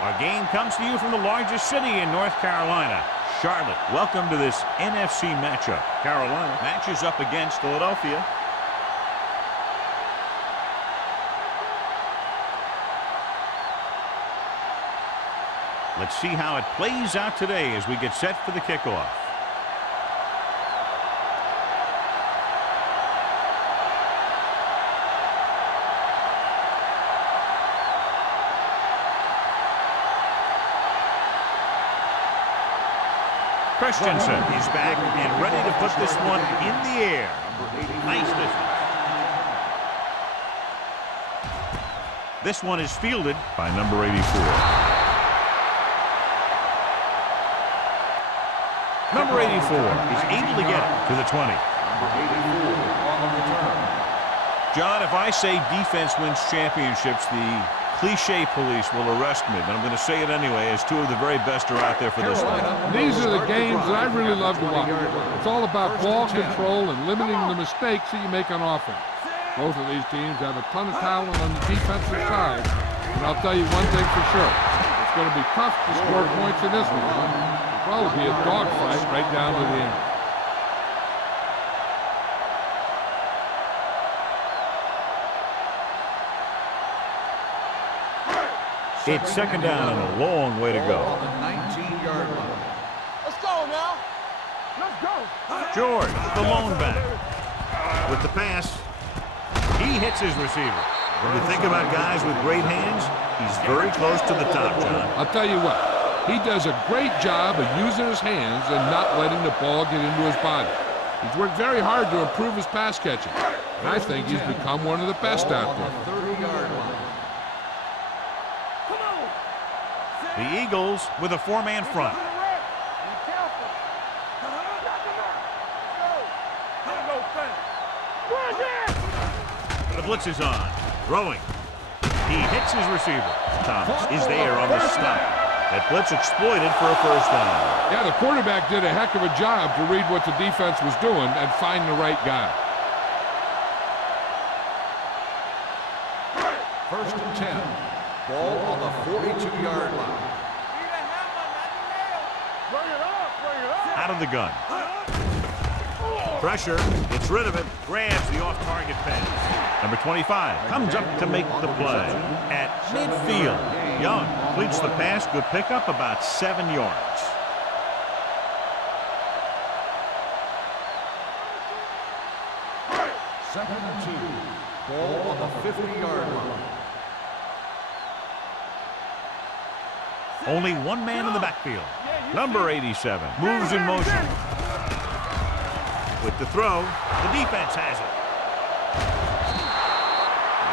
Our game comes to you from the largest city in North Carolina, Charlotte. Welcome to this NFC matchup. Carolina matches up against Philadelphia. Let's see how it plays out today as we get set for the kickoff. Christensen is back and ready to put this one in the air. Nice distance. This one is fielded by number 84. Number 84 is able to get it to the 20. John, if I say defense wins championships, the cliche police will arrest me, but I'm going to say it anyway, as two of the very best are out there for this one. These are the games that I really love to watch. It's all about ball control and limiting the mistakes that you make on offense. Both of these teams have a ton of talent on the defensive side, and I'll tell you one thing for sure. It's going to be tough to score points in this one. It'll probably be a dogfight right down to the end. It's second down and a long way to go. On the 19-yard line. Let's go now. Let's go. George, the lone back. With the pass, he hits his receiver. When you think about guys with great hands, he's very close to the top, John. I'll tell you what, he does a great job of using his hands and not letting the ball get into his body. He's worked very hard to improve his pass catching, and I think he's become one of the best out there. 30-yard line. The Eagles with a four-man front. The blitz is on. Throwing. He hits his receiver. Thomas is there on the stop. That blitz exploited for a first down. Yeah, the quarterback did a heck of a job to read what the defense was doing and find the right guy. First and 10. Ball on the 42-yard line. Out of the gun. Pressure. Gets rid of it. Grabs the off-target pass. Number 25 comes up to make the play. At midfield, Young completes the pass. Good pickup, about 7 yards. Second and 2. Ball on the 50-yard line. Only one man in the backfield. Number 87 moves in motion. With the throw, the defense has it.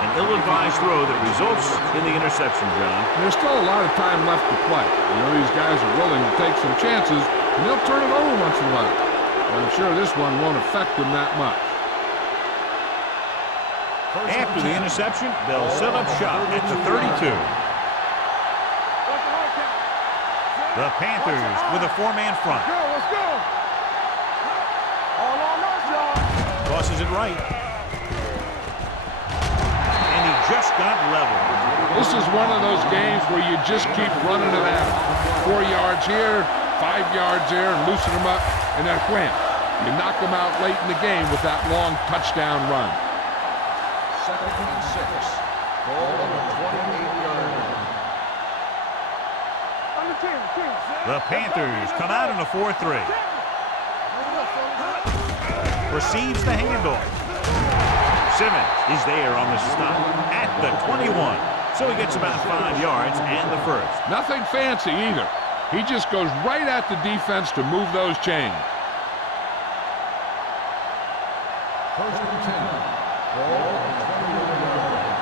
An ill-advised throw that results in the interception, John. There's still a lot of time left to play. You know, these guys are willing to take some chances, and they'll turn it over once in a while. But I'm sure this one won't affect them that much. After the interception, they'll set up shop at the 32. The Panthers with a four-man front. Let's go. All on us, y'all. Crosses it right. And he just got leveled. This is one of those games where you just keep running it at them. 4 yards here, 5 yards there, and loosen them up, and then wham. You knock them out late in the game with that long touchdown run. Second and 6. Ball on the 28-yard line. The Panthers come out in a 4-3. receives the handoff. Simmons is there on the stop at the 21. So he gets about 5 yards and the first. Nothing fancy either. He just goes right at the defense to move those chains. First and 10. Ball on the 21-yard line.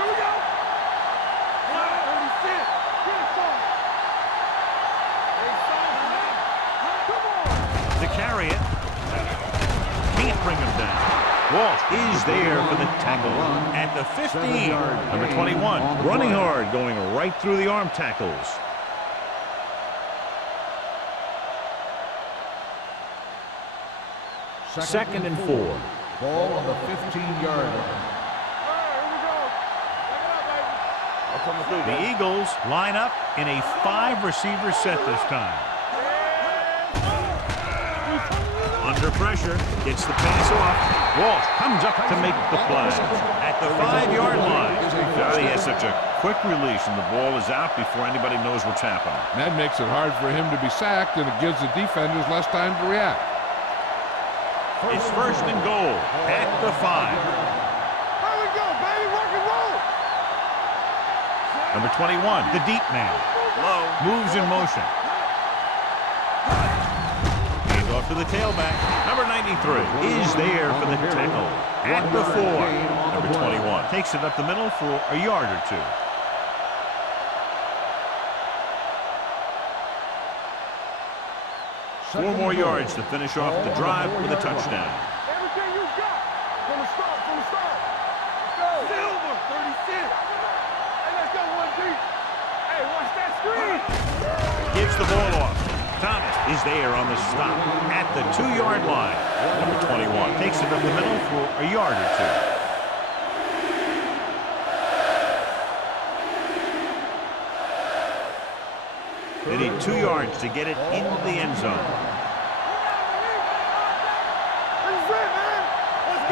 Here we go. 36. Get it, son. Come on. To carry it. Can't bring him down. Walsh is there for the tackle at the 15. Number 21, running hard, going right through the arm tackles. Second and 4. Ball on the 15-yard line. The Eagles line up in a 5-receiver set this time. Under pressure, gets the pass off. Walsh comes up to make the play at the 5-yard line. God, he has such a quick release, and the ball is out before anybody knows what's happening. That makes it hard for him to be sacked, and it gives the defenders less time to react. It's first and goal at the 5. There we go, baby. Rock and roll. Number 21, the deep man. Low, moves in motion. Hands off to the tailback. Number 93 is there for the tackle at the 4. Number 21 takes it up the middle for a yard or two. Four more yards to finish off the drive with a touchdown. Everything you got. From the start, from the start. Let's go. Silver, 36. Hey, let's go, 1 deep. Hey, watch that screen. Gives the ball off. Thomas is there on the stop at the 2-yard line. Number 21 takes it up the middle for a yard or two. They need 2 yards to get it into the end zone.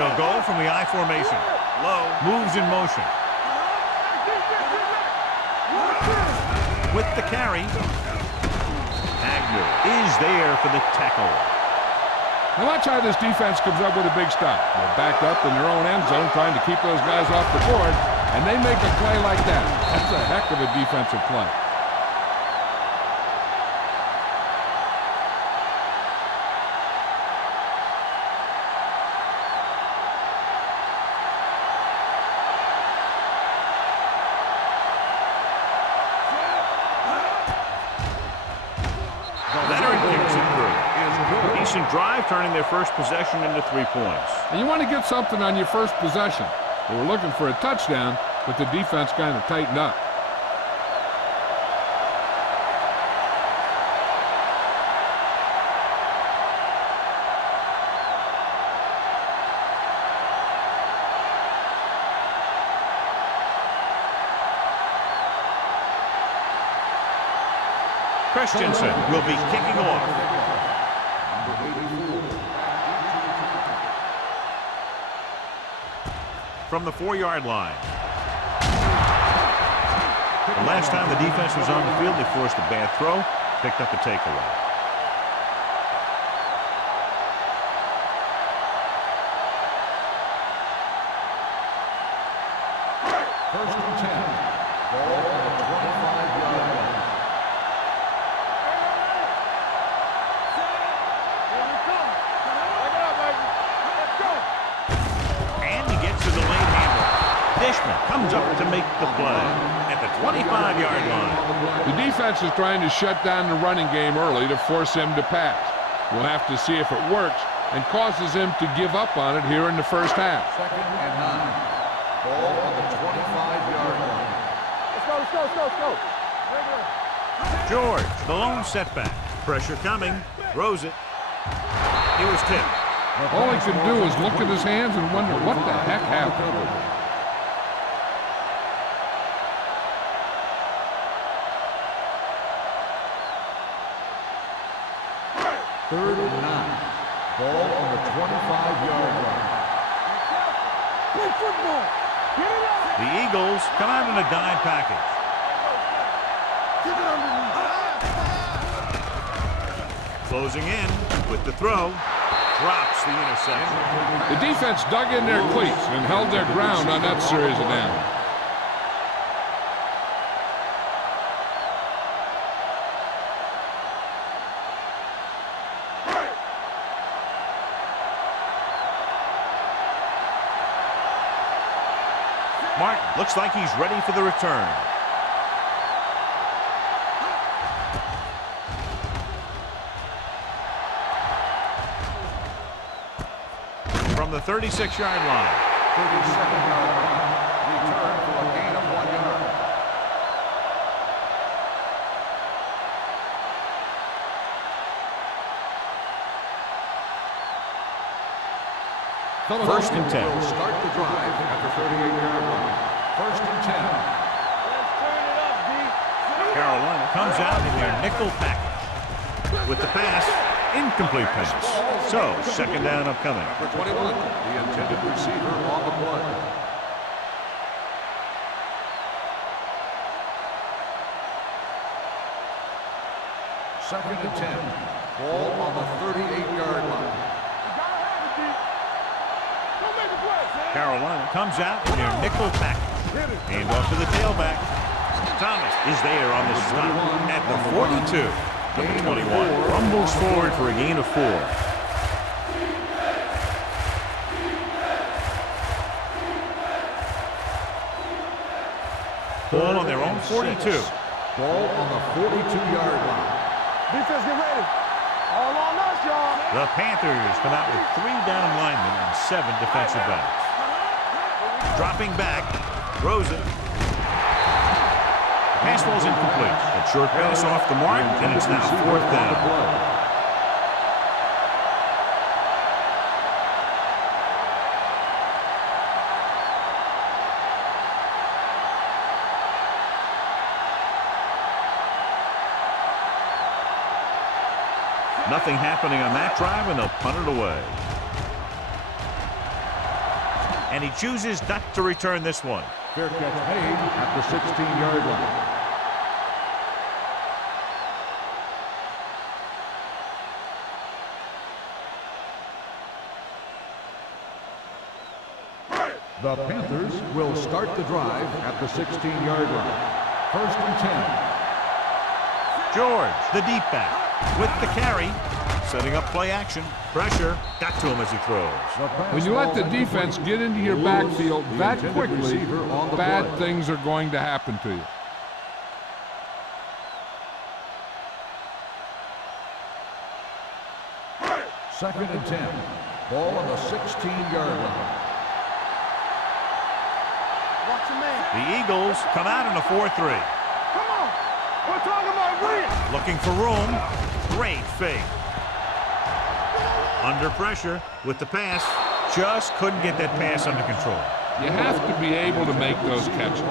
They'll go from the I formation. Low, moves in motion. With the carry, Agnew is there for the tackle. Now watch how this defense comes up with a big stop. They're backed up in their own end zone trying to keep those guys off the board, and they make a play like that. That's a heck of a defensive play. Drive, turning their first possession into 3 points. And you want to get something on your first possession. They were looking for a touchdown, but the defense kind of tightened up. Christensen will be kicking off. From the 4-yard line. The last time the defense was on the field, they forced a bad throw, picked up a takeaway. First and 10. Ball on the 25-yard line. Here we come. Check it out, baby. Let's go. And he gets to the lane handle. Dishman comes up to make the play at the 25-yard line. The defense is trying to shut down the running game early to force him to pass. We'll have to see if it works and causes him to give up on it here in the first half. Second and 9. Ball on the 25-yard line. Let's go, let's go, let's go, let's go. Regular. George, the lone setback. Pressure coming. Throws it. He was tipped. All he can do is look at his hands and wonder what the heck happened. Third and 9. Ball on the 25-yard line. Play football. Get it out. The Eagles come out in a dime package. Keep it underneath. Closing in with the throw. drops the interception. The defense dug in their cleats and held their ground on that series of downs. Martin looks like he's ready for the return. From the 36-yard line. 37-yard line. Return for a gain of 1 yard. First and 10. Will start the drive at the 38-yard line. First and 10. Let's turn it up, D. Carolina comes out in their nickel package. With the pass, incomplete pass. So, second down upcoming. Number 21, the intended receiver on the play. Second and 10. Ball on the 38-yard line. You gotta have it, D. Don't make a play, man. Carolina comes out in their nickel package. Hand off to the tailback. Thomas is there on the stop at the 42. Number 21 rumbles forward for a gain of 4. Ball on their own 42. Ball on the 42-yard line. Defense, get ready. All on us, y'all. The Panthers come out with 3 down linemen and 7 defensive backs. Dropping back, Rosen. Pass ball's incomplete. A short pass off the mark, and it's now 4th down. Nothing happening on that drive, and they'll punt it away. And he chooses not to return this one. Fair catch made at the 16-yard line. The Panthers will start the drive at the 16-yard line. First and 10. George, the deep back, with the carry, setting up play action. Pressure got to him as he throws. When you let the defense get into your backfield that quickly, bad things are going to happen to you. Second and 10. Ball on the 16-yard line. Watch your man. The Eagles come out in a 4-3. Come on. We're talking about real. Looking for room. Great fake. Under pressure with the pass. Just couldn't get that pass under control. You have to be able to make those catches.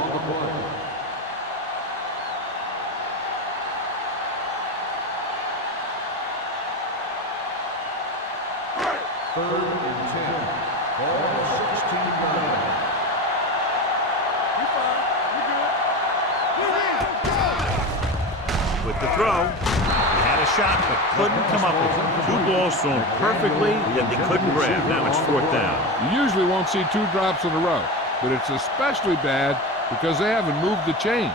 Third and 10. Ball on the 16-yard line. You fine. You good. With the throw, he had a shot but couldn't come up with it. 2 balls thrown perfectly that they couldn't grab. Now it's 4th down. You usually won't see 2 drops in a row, but it's especially bad because they haven't moved the chain.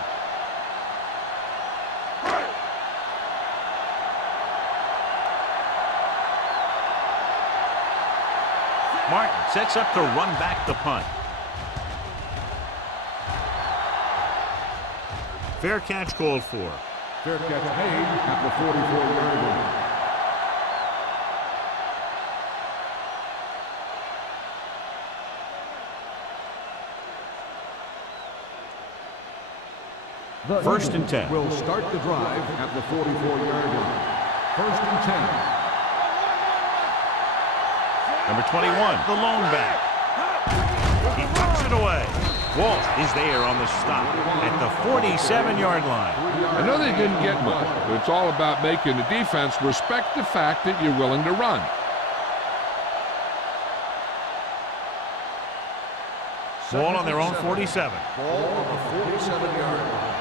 Martin sets up to run back the punt. Fair catch called for. Fair catch made at the 44-yard line. The First and 10. Will start the drive at the 44-yard line. First and 10. Number 21, the lone back. He puts it away. Walsh is there on the stop at the 47-yard line. I know they didn't get much, but it's all about making the defense respect the fact that you're willing to run. Ball on their own 47. Ball on the 47-yard line.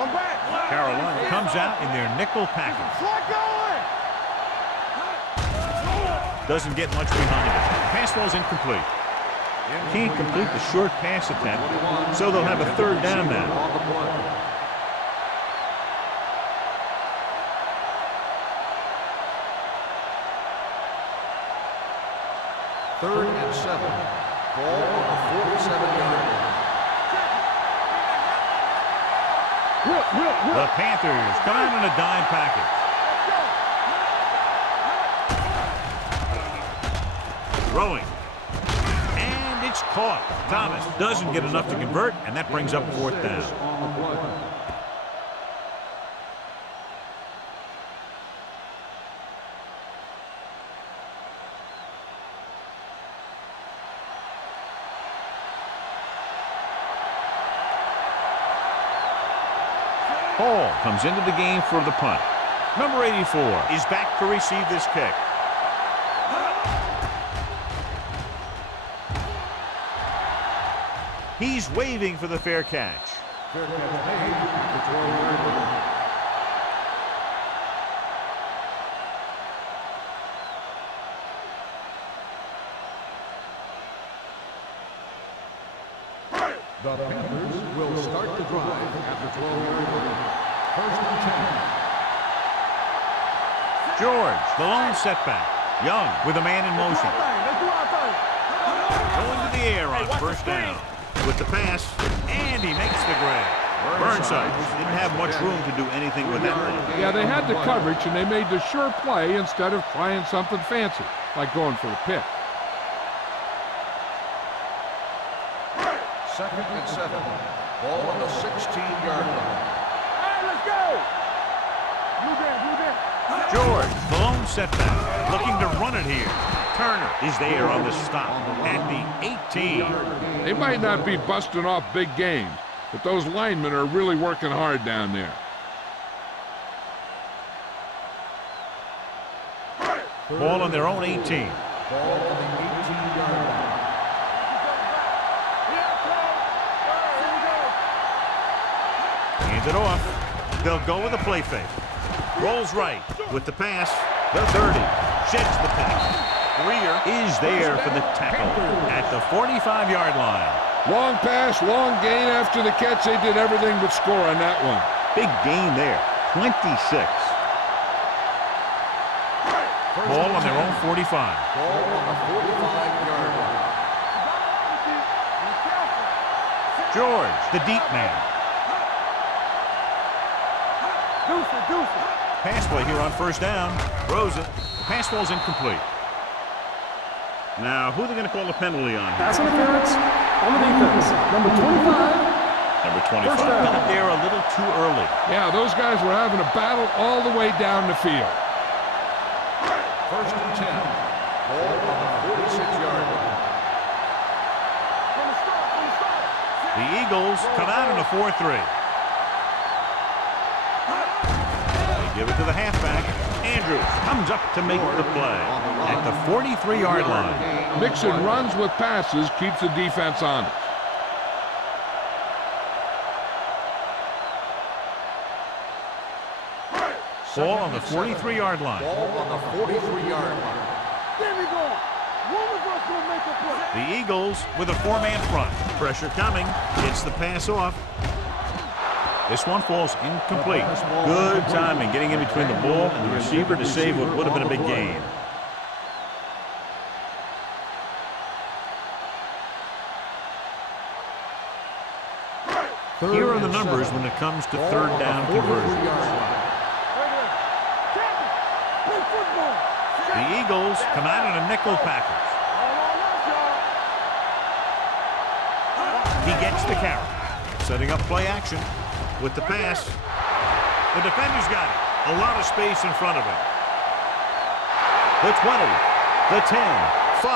One back. Carolina comes out in their nickel package. Slot going. Doesn't get much behind it. Pass ball's incomplete. Can't complete the short pass attempt, so they'll have a third down now. Third and 7. Ball on the 47-yard line. The Panthers come out in a dime package. Throwing. And it's caught. Thomas doesn't get enough to convert, and that brings up fourth down. Hall comes into the game for the punt. Number 84 is back to receive this kick. He's waving for the fair catch. Fair catch made at the 12-yard line. The Panthers will start the drive at the 12-yard line. First and 10. George, the lone setback. Young with a man in motion. Going to the air on first down. With the pass, and he makes the grab. Burnside didn't have much room to do anything with that one. Yeah, they had the coverage, and they made the sure play instead of trying something fancy, like going for the pick. Second and 7. Ball on the 16-yard line. Hey, let's go! Move in. George, the lone setback, looking to run it here. Turner is there on the stop at the 18. They might not be busting off big games, but those linemen are really working hard down there. Ball on their own 18. Ball on the 18-yard line. Hand it off. They'll go with a play fake. Rolls right with the pass. The 30 sheds the pass. Greer is there for the tackle at the 45-yard line. Long pass, long gain after the catch. They did everything but score on that one. Big gain there, 26. Ball on their own 45. Ball on the 45-yard line. George, the deep man. Deuce. Pass play here on first down. Throws it. The pass ball's incomplete. Now, who are they going to call the penalty on here? Pass interference on the defense. Number 25. Number 25 got there a little too early. Yeah, those guys were having a battle all the way down the field. First and 10. Ball on the 46-yard line. The Eagles come out in a 4-3. They give it to the halfback. Andrews comes up to make the play at the 43-yard line. Mixing runs with passes keeps the defense honest. Ball on the 43-yard line. Ball on the 43-yard line. There we go. One of us will make a play. The Eagles with a four-man front. Pressure coming. Gets the pass off. This one falls incomplete. Good timing getting in between the ball and the receiver to save what would have been a big gain. Here are the numbers when it comes to third down conversions. The Eagles come out in a nickel package. He gets the carry. Setting up play action with the pass. The defender's got it. A lot of space in front of him. The 20, the 10, 5,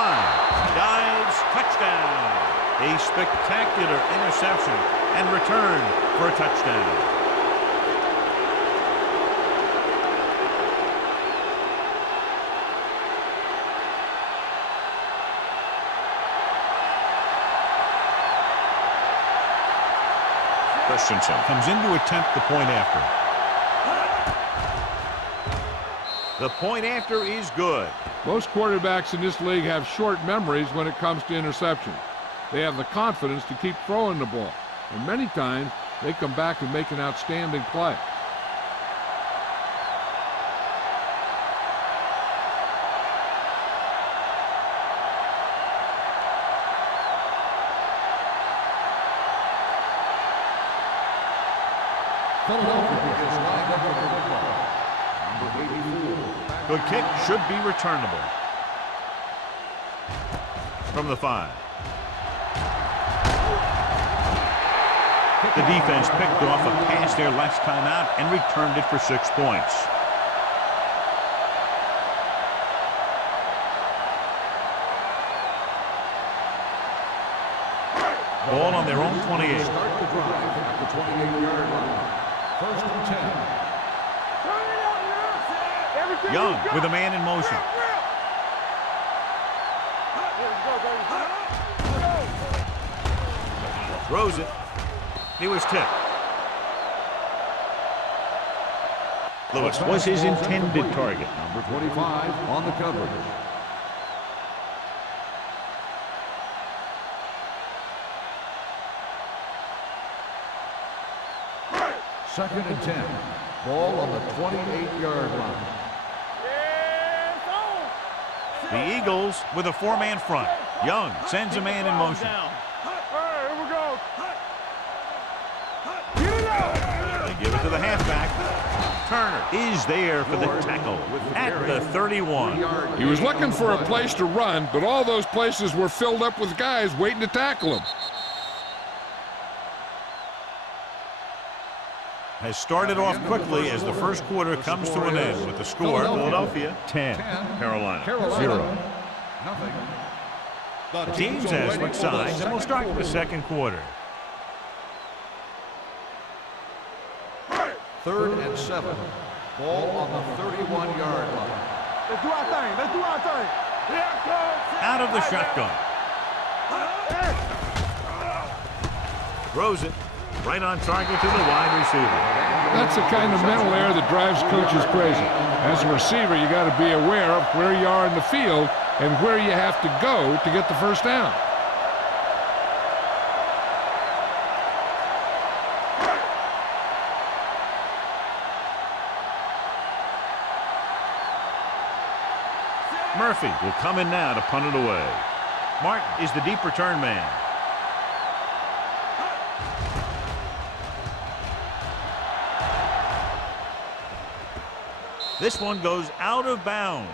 dives, touchdown. A spectacular interception and return for a touchdown. Christensen comes in to attempt the point after. The point after is good. Most quarterbacks in this league have short memories when it comes to interceptions. They have the confidence to keep throwing the ball, and many times they come back and make an outstanding play. Good kick, should be returnable. From the 5. The defense picked off a pass their last time out and returned it for 6 points. Ball on their own 28. Start the drive at the 28-yard line. First and 10. Young with a man in motion. Throws it. He was tipped. Lewis was his intended target. Number 25 on the coverage. Second and 10. Ball on the 28-yard line. The Eagles with a 4-man front. Young sends a man in motion. They give it to the halfback. Turner is there for the tackle at the 31. He was looking for a place to run, but all those places were filled up with guys waiting to tackle him. Has started off quickly as the first quarter comes to an end with the score Philadelphia 10, Carolina 0. Nothing. The teams have switched sides and we'll start the second quarter. Third and 7. Ball on the 31-yard line. Let's do our thing. Let's do our thing. Here it comes. Out of the shotgun. Throws it right on target to the wide receiver. That's the kind of mental error that drives coaches crazy. As a receiver, you got to be aware of where you are in the field and where you have to go to get the first down. Murphy will come in now to punt it away. Martin is the deep return man. This one goes out of bounds.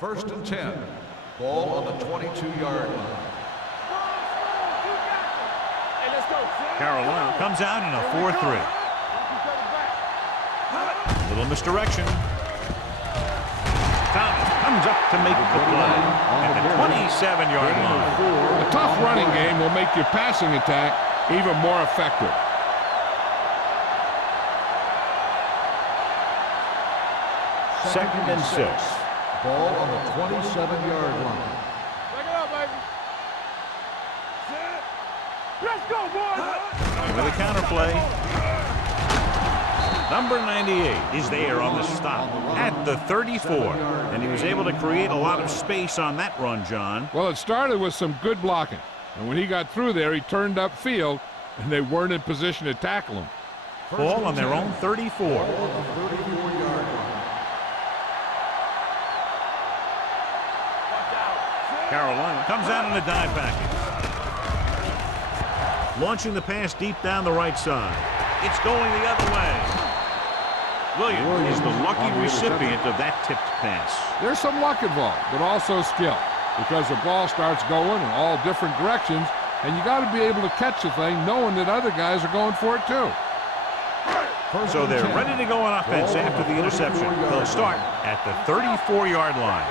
First and 10. Ball on the 22-yard line. Carolina comes out in a 4-3. Little misdirection. Thomas comes up to make the play at the 27-yard line. A tough running game will make your passing attack even more effective. Second and 6. Ball on the 27-yard line. Back it up, baby. Let's go, boys. With a counterplay. Number 98 is there on the stop at the 34. And he was able to create a lot of space on that run, John. Well, it started with some good blocking. And when he got through there, he turned upfield, and they weren't in position to tackle him. Ball on their own 34. Ball on the 34-yard line. Carolina comes out in a dive package. Launching the pass deep down the right side. It's going the other way. Williams is the lucky recipient of that tipped pass. There's some luck involved, but also skill, because the ball starts going in all different directions, and you got to be able to catch the thing knowing that other guys are going for it too. So they're ready to go on offense after the interception. They'll start at the 34-yard line.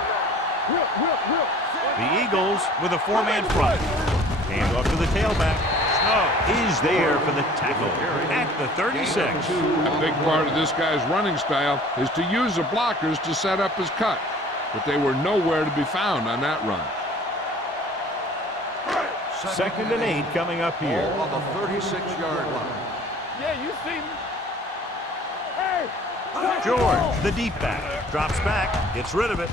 The Eagles with a 4-man front. Hand off to the tailback. Snow is there for the tackle at the 36. A big part of this guy's running style is to use the blockers to set up his cut, but they were nowhere to be found on that run. 2nd and 8 coming up here. Ball on the 36-yard line. Yeah, you see me. Hey! George, the deep back, drops back, gets rid of it.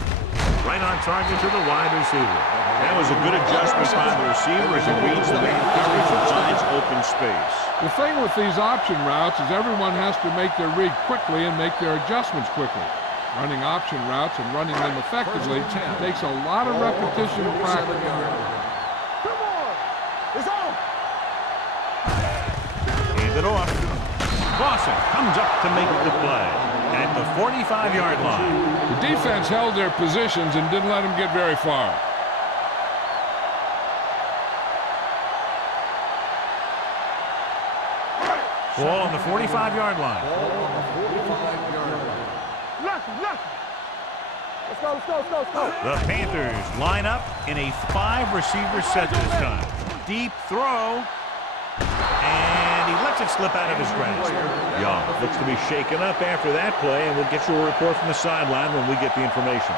Right on target to the wide receiver. That was a good adjustment by the receiver as he reads the man coverage and finds open space. The thing with these option routes is everyone has to make their read quickly and make their adjustments quickly. Running option routes and running them effectively takes a lot of repetition and practice. Come on! It's on! Hand it off. Clausen comes up to make the play at the 45-yard line. The defense held their positions and didn't let them get very far. Ball on the 45-yard line. Ball on the 45-yard line. Lucky! Let's go, let's go, let's go, let's go! The Panthers line up in a 5-receiver set this time. Deep throw. And he lets it slip out of his grasp. Young looks to be shaken up after that play, and we'll get you a report from the sideline when we get the information.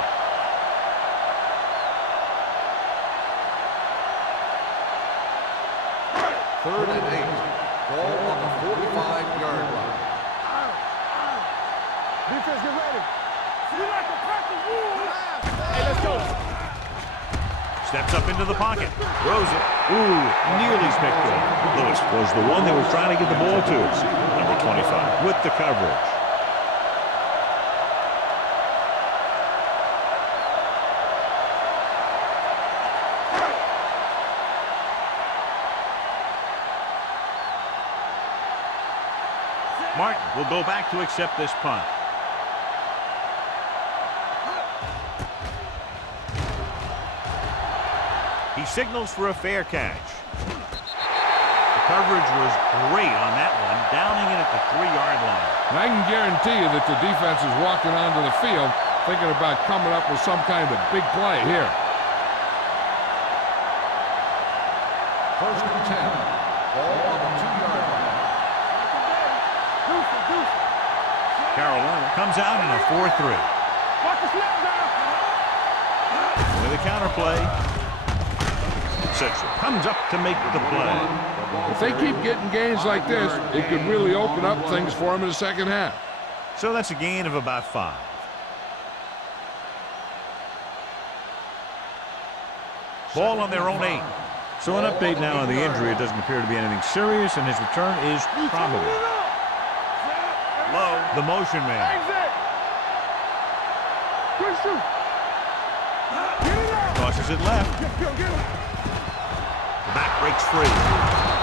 Third and 8. Ball on the 45-yard line. Defense, get ready. We like to practice rules. Hey, let's go. Steps up into the pocket. Throws it. Ooh, nearly picked off. Lewis was the one they were trying to get the ball to. Number 25 with the coverage. Martin will go back to accept this punt. He signals for a fair catch. The coverage was great on that one, downing it at the 3-yard line. And I can guarantee you that the defense is walking onto the field thinking about coming up with some kind of big play here. First and 10. Ball on the 2-yard line. Carolina comes out in a 4-3. Watch the snap now. With a counter play. Sixer comes up to make the play. If they keep getting gains like this, it could really open up things for them in the second half. So that's a gain of about 5. Ball on their own 8. So an update now on the injury. It doesn't appear to be anything serious, and his return is probable. Low, the motion man. Exit. Good shoot. Get it out. Tosses it left. Get him. The back breaks free.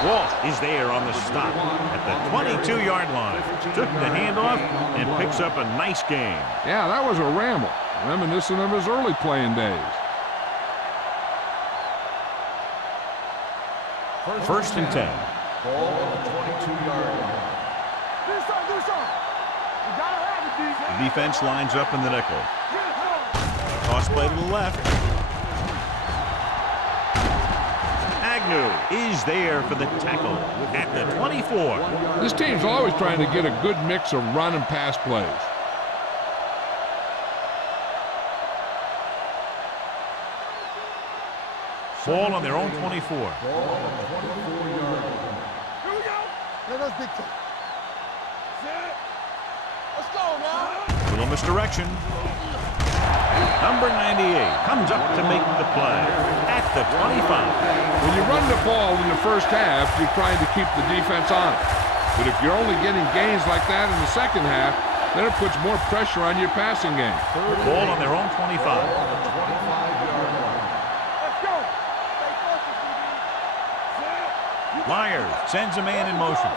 Walsh is there on the stop at the 22-yard line. Took the handoff and picks up a nice gain. Yeah, that was a ramble, reminiscent of his early playing days. First and 10. Ball on the 22-yard line. Do something. You gotta have it, D. The defense lines up in the nickel. Toss play to the left. Agnew is there for the tackle at the 24. This team's always trying to get a good mix of run and pass plays. Ball on their own 24. Ball on the 24-yard line. Here we go. Let us big time. Let's go now. Little misdirection. Number 98 comes up to make the play at the 25. When you run the ball in the first half, you're trying to keep the defense on it. But if you're only getting gains like that in the second half, then it puts more pressure on your passing game. Ball on their own 25. Ball on the 25-yard line. Let's go. Stay focused, DB. Myers sends a man in motion.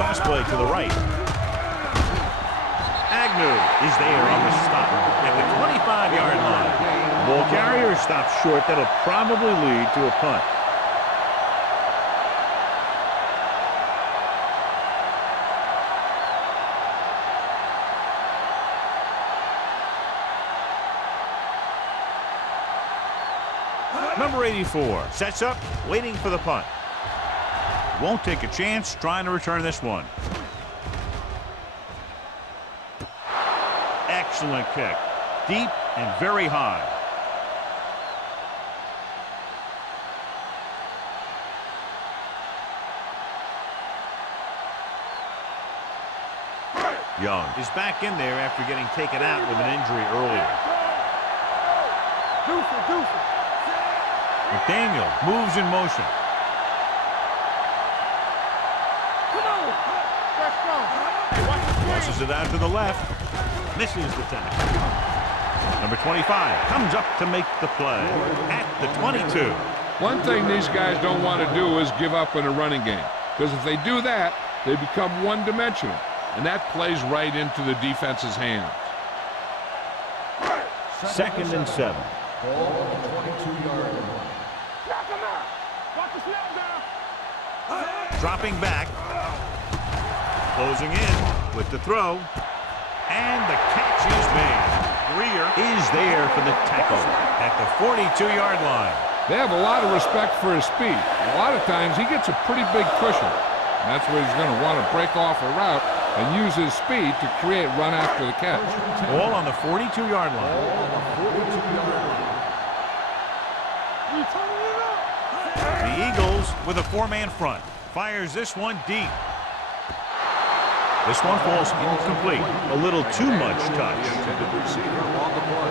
Cross play to the right. Agnew is there on the stop at the 25-yard line. Ball carrier stops short. That'll probably lead to a punt. Number 84 sets up, waiting for the punt. Won't take a chance trying to return this one. Excellent kick. Deep and very high. Young is back in there after getting taken out with an injury earlier. McDaniel moves in motion. Tosses it out to the left. Misses the tackle. Number 25 comes up to make the play at the 22. One thing these guys don't want to do is give up in a running game, because if they do that, they become one-dimensional, and that plays right into the defense's hands. 2nd and 7. Ball on the 22-yard line. Dropping back. Closing in with the throw. And the catch is made. Greer is there for the tackle at the 42-yard line. They have a lot of respect for his speed. A lot of times he gets a pretty big cushion. And that's where he's going to want to break off a route and use his speed to create run after the catch. Ball on the 42-yard line. The Eagles with a 4-man front. Fires this one deep. This one falls incomplete. A little too much touch. Intended receiver on the play.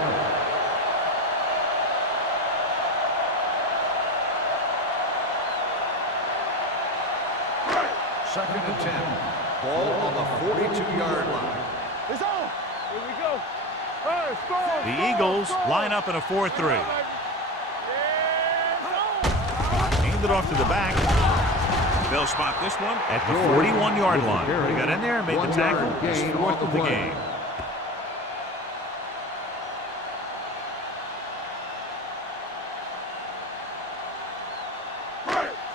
Second and 10. Ball on the 42-yard line. It's on. Here we go. All right, score. The Eagles line up in a 4-3. Hand it off to the back. They'll spot this one at the 41-yard line. They got in there and made the tackle. His 4th of the game.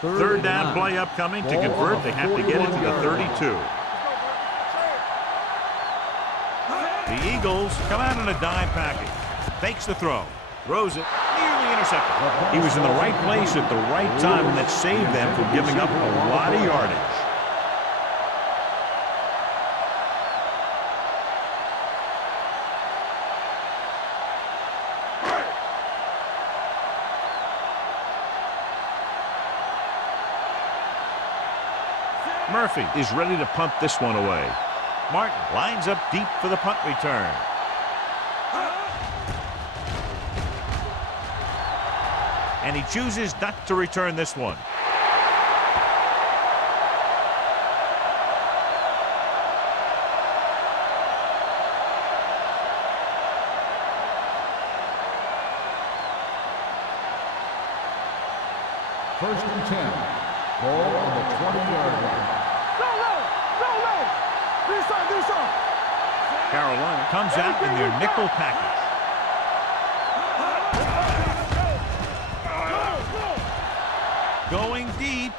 Third down play upcoming. To convert, they have to get it to the 32. The Eagles come out in a dime package. Fakes the throw. Throws it. Nearly intercepted. He was in the right place at the right time, and that saved them from giving up a lot of yardage. Murphy is ready to punt this one away. Martin lines up deep for the punt return. And he chooses not to return this one. First and 10. Ball on the 20-yard line. Carolina comes out in their nickel package. Going deep.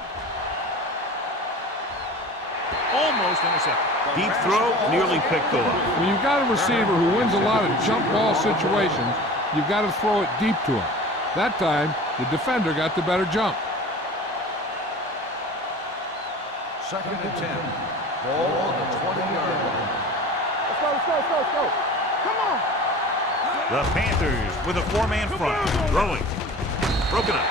Almost intercepted. Deep throw, nearly picked off. When you've got a receiver who wins a lot of jump ball situations, you've got to throw it deep to him. That time, the defender got the better jump. Second and 10. Ball on the 20-yard line. Let's go. Come on. The Panthers with a 4-man front. Throwing. Broken up.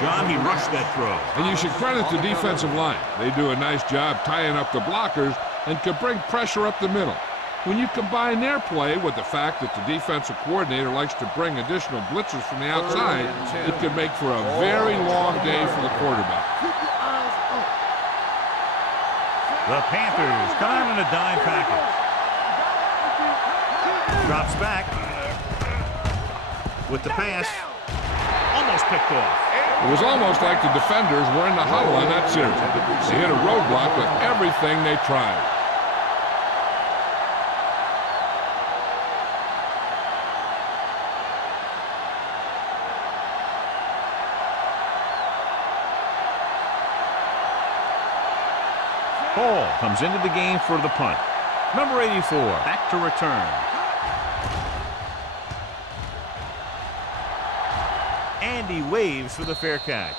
John, he rushed that throw. And you should credit the defensive line. They do a nice job tying up the blockers and can bring pressure up the middle. When you combine their play with the fact that the defensive coordinator likes to bring additional blitzers from the outside, it can make for a very long day for the quarterback. The Panthers come out in a dime package. Drops back with the pass. Almost picked off. It was almost like the defenders were in the huddle on that series. They hit a roadblock with everything they tried. Hall comes into the game for the punt. Number 84, back to return. And he waves for the fair catch.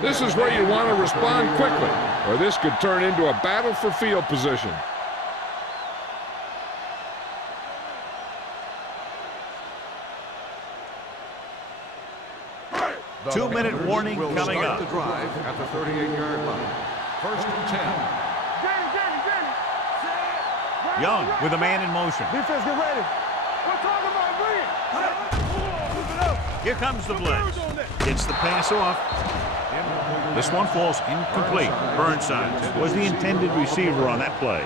This is where you want to respond quickly, or this could turn into a battle for field position. The 2-minute warning will coming start up. the drive at the 38-yard line. First and 10. Young with a man in motion. Defense, get ready. We're talking about green. Here comes the blitz. Gets the pass off. This one falls incomplete. Burnside was the intended receiver on that play.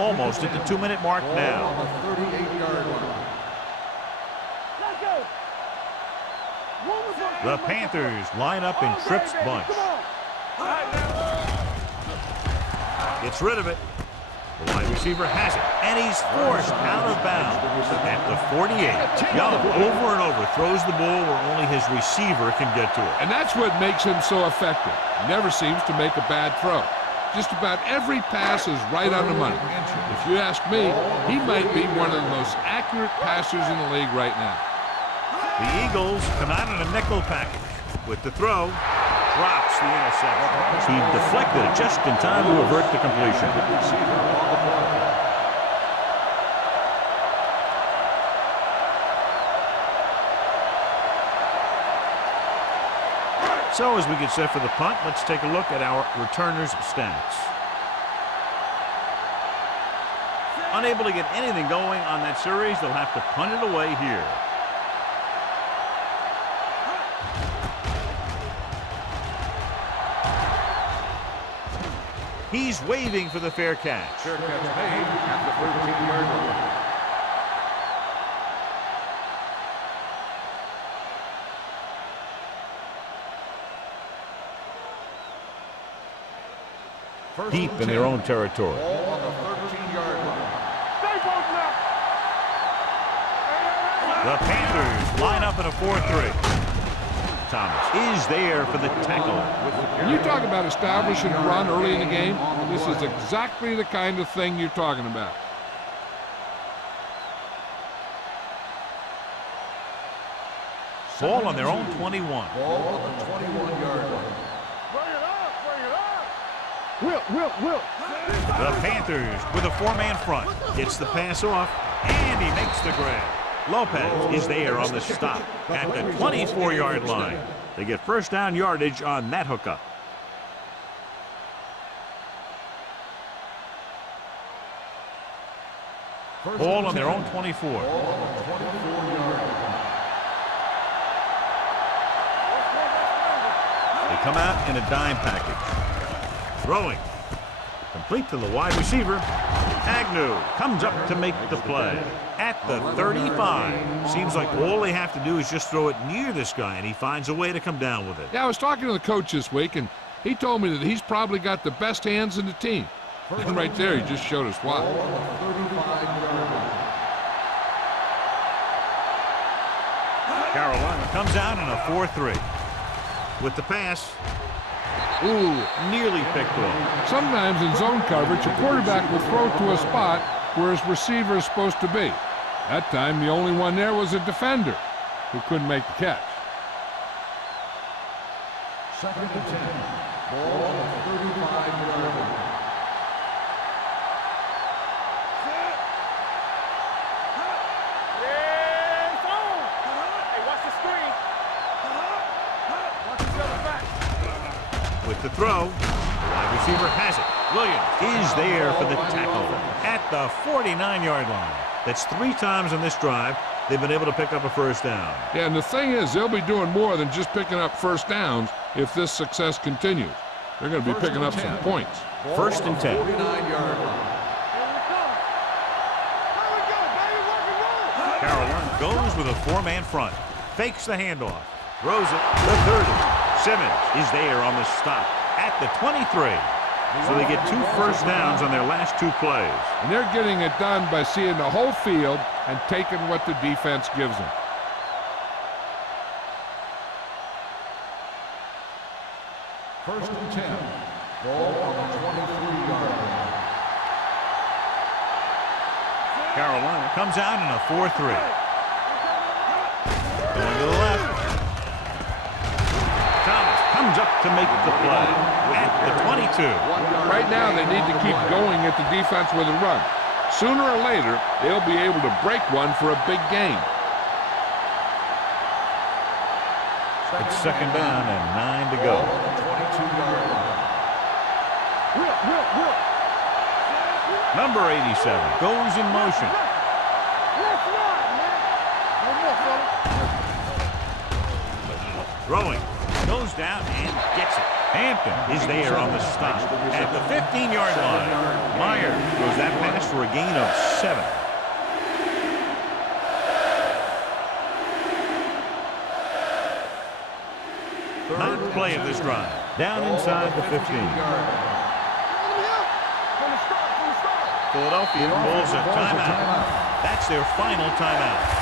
Almost at the 2-minute mark now. On the 38-yard line. The Panthers line up in trips bunch. Gets rid of it. The wide receiver has it, and he's forced out of bounds at the 48. Young over and over throws the ball where only his receiver can get to it. And that's what makes him so effective. He never seems to make a bad throw. Just about every pass is right on the money. If you ask me, he might be one of the most accurate passers in the league right now. The Eagles come out in a nickel package. With the throw, drops the interception. He deflected it just in time to avert the completion. So as we get set for the punt, let's take a look at our returners' stats. Unable to get anything going on that series, they'll have to punt it away here. He's waving for the fair catch. Fair catch made at the 13-yard line. Deep in their own territory. Ball on the 13-yard line. The Panthers line up in a 4-3. Thomas is there for the tackle. When you talk about establishing a run early in the game, this is exactly the kind of thing you're talking about. Ball on their own 21. Ball on the 21-yard line. Will. The Panthers with a 4-man front. Gets the pass off, and he makes the grab. Lopez is there on the stop at the 24-yard line. They get first down yardage on that hookup. Ball on their own 24. Ball on the 24-yard line. They come out in a dime package. Throwing. Complete to the wide receiver. Agnew comes up to make the play at the 35. Seems like all they have to do is just throw it near this guy, and he finds a way to come down with it. Yeah, I was talking to the coach this week, and he told me that he's probably got the best hands in the team. And right there, he just showed us why. Ball on the 35-yard line. Carolina comes out in a 4-3. With the pass. Ooh, nearly picked off. Sometimes in zone coverage, a quarterback will throw to a spot where his receiver is supposed to be. That time, the only one there was a defender who couldn't make the catch. 2nd and 10. Ball on the 35-yard line. With the throw, the wide receiver has it. Williams is there for the tackle at the 49-yard line. That's 3 times on this drive they've been able to pick up a first down. Yeah, and the thing is, they'll be doing more than just picking up first downs if this success continues. They're going to be picking up some points. First and 10. 49-yard line. Carolina goes with a 4-man front. Fakes the handoff. Throws it to 30. Simmons is there on the stop at the 23. So they get 2 first downs on their last 2 plays. And they're getting it done by seeing the whole field and taking what the defense gives them. First and 10. Ball on the 23-yard line. Carolina comes out in a 4-3. Going to the left. Thomas comes up to make the play at the 22. Right now, they need to keep going at the defense with a run. Sooner or later, they'll be able to break one for a big gain. It's second down and 9 to go. 22-yard line. Number 87 goes in motion. Throwing. Goes down and gets it. Hampton is there on the stop at the 15-yard line. Myers throws that pass for a gain of 7. Ninth play of this drive. Down inside the 15. Philadelphia calls a timeout. That's their final timeout.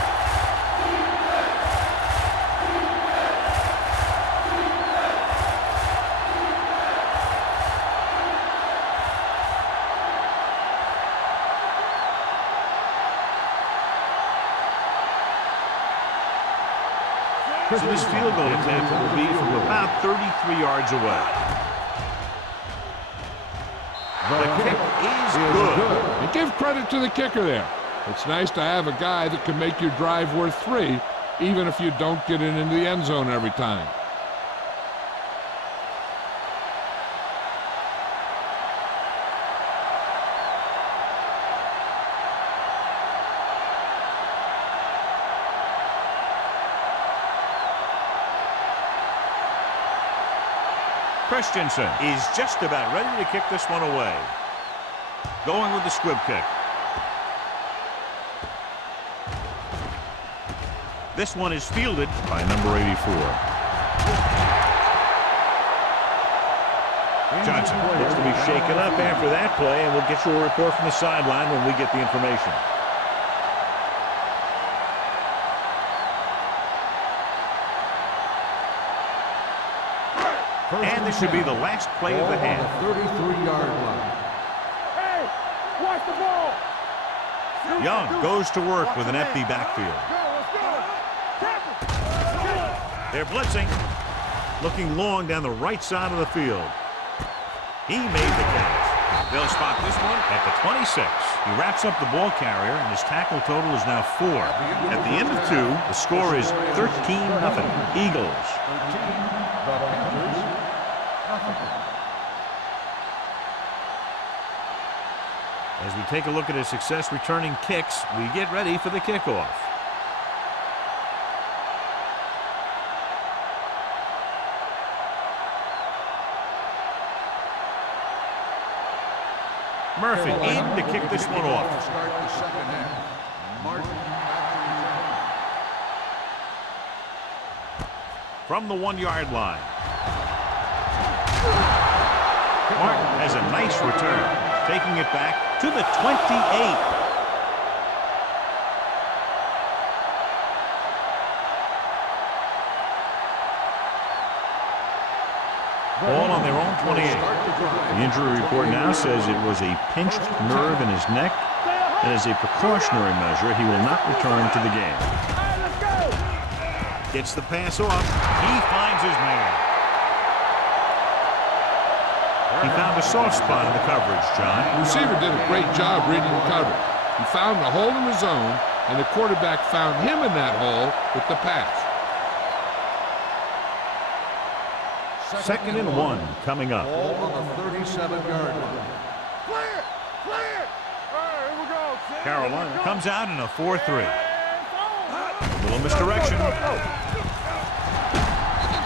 So this field goal attempt will be from about 33 yards away. The kick is good. And give credit to the kicker there. It's nice to have a guy that can make your drive worth 3, even if you don't get it into the end zone every time. Christensen is just about ready to kick this one away. Going with the squib kick. This one is fielded by number 84. Johnson looks to be shaken up after that play, and we'll get you a report from the sideline when we get the information. And this should be the last play of the half. 33-yard line. Hey, watch the ball. Young goes to work with an empty backfield. They're blitzing. Looking long down the right side of the field. He made the catch. They'll spot this one at the 26. He wraps up the ball carrier, and his tackle total is now 4. At the end of 2, the score is 13-0. Eagles. 13, the Panthers, nothing. As we take a look at his success returning kicks, we get ready for the kickoff. Murphy in to kick this one off. Start the second half. Martin From the 1-yard line. Martin has a nice return, taking it back to the 28. Ball on their own 28. The injury report now says it was a pinched nerve in his neck, and as a precautionary measure, he will not return to the game. Gets the pass off. He finds his man. He found a soft spot in the coverage, John. The receiver did a great job reading the coverage. He found a hole in the zone, and the quarterback found him in that hole with the pass. Second and 1 coming up. Ball on the 37-yard line. Clear! Clear! All right, here we go. Carolina comes out in a 4-3. Little misdirection.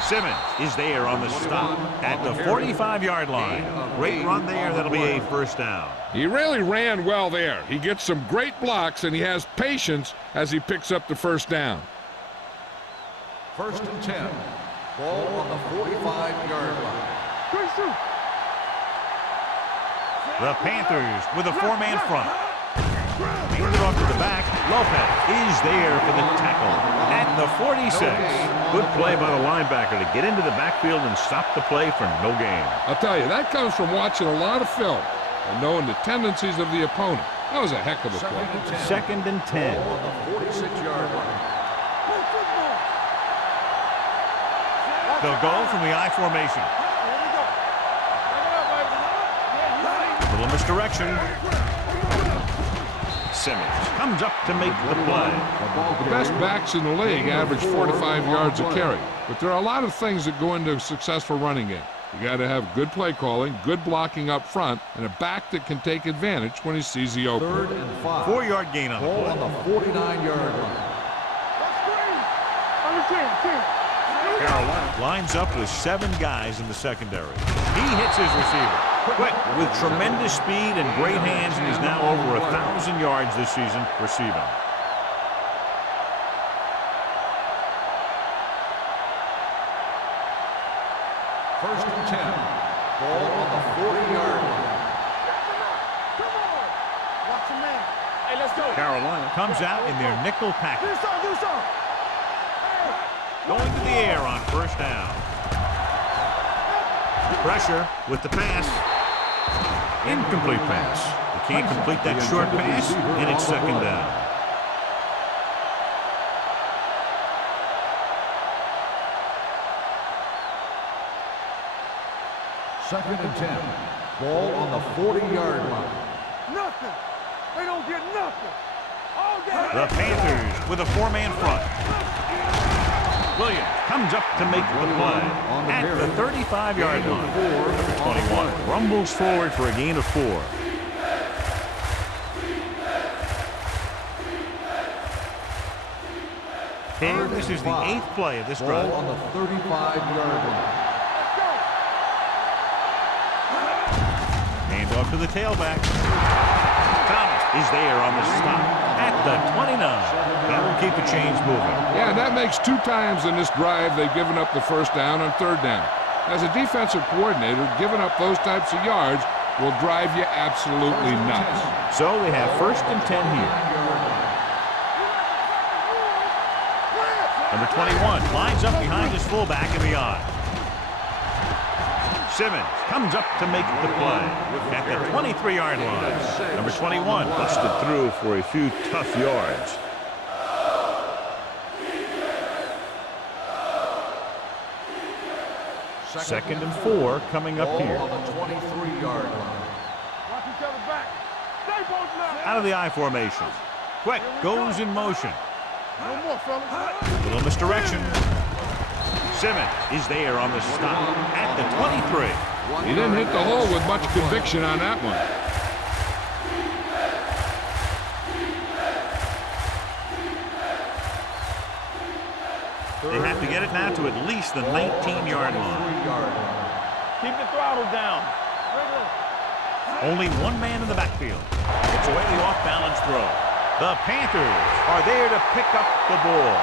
Simmons is there on the stop at the 45-yard line. Great run there. That'll be a first down. He really ran well there. He gets some great blocks, and he has patience as he picks up the first down. First and 10. Ball on the 45-yard line. The Panthers with a 4-man front. Hand it off to the back. Lopez is there for the tackle at the 46. Good play by the linebacker to get into the backfield and stop the play for no gain. I'll tell you, that comes from watching a lot of film and knowing the tendencies of the opponent. That was a heck of a play. Second and 10. Ball on the 46-yard line. They'll go from the I formation. Little misdirection. Simmons comes up to make the play. The best backs in the league average 4 to 5 yards a carry, but there are a lot of things that go into a successful running game. You got to have good play calling, good blocking up front, and a back that can take advantage when he sees the opening. 3rd and 5. 4-yard gain on the Ball play. on the 49-yard line. Under 10. Carolina lines up with 7 guys in the secondary. He hits his receiver. Quick, with tremendous speed and great hands, and he's now over 1,000 yards this season receiving. First and 10. Ball on the 40-yard line. Come on. Watch him, man. Hey, let's go. Carolina comes out in their nickel package. Do something. Going to the air on first down. Pressure with the pass. Incomplete pass. They can't complete that short pass, and it's second down. Second and 10. Ball on the 40-yard line. Nothing. They don't get nothing. All day. The Panthers with a 4-man front. Williams comes up to make the play at the 35-yard line. 21 rumbles forward for a gain of 4. And this is the 8th play of this drive. Ball on the 35-yard line. Hand off to the tailback. Thomas is there on the stop at the 29. That will keep the chains moving. Yeah, and that makes 2 times in this drive they've given up the first down on 3rd down. As a defensive coordinator, giving up those types of yards will drive you absolutely nuts. So they have first and 10 here. Number 21 lines up behind his fullback in the I. Simmons comes up to make the play at the 23-yard line. Number 21 busted through for a few tough yards. Second and 4 coming up here. Ball on the 23-yard line. Watch each other back. Stay both left. Out of the I formation. Quick, goes in motion. No more, fellas. Little misdirection. Simmons is there on the stop at the 23. He didn't hit the hole with much conviction on that one. They have to get it now to at least the 19-yard line. Keep the throttle down. Only 1 man in the backfield. It's away the off-balance throw. The Panthers are there to pick up the ball.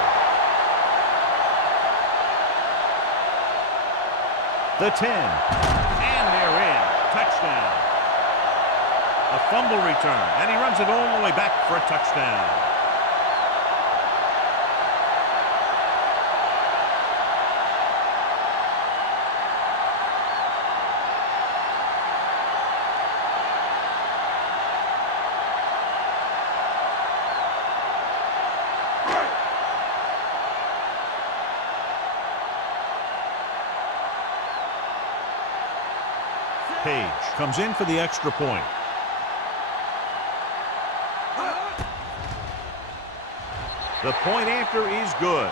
The 10. And they're in. Touchdown. A fumble return. And he runs it all the way back for a touchdown. Page comes in for the extra point. The point after is good.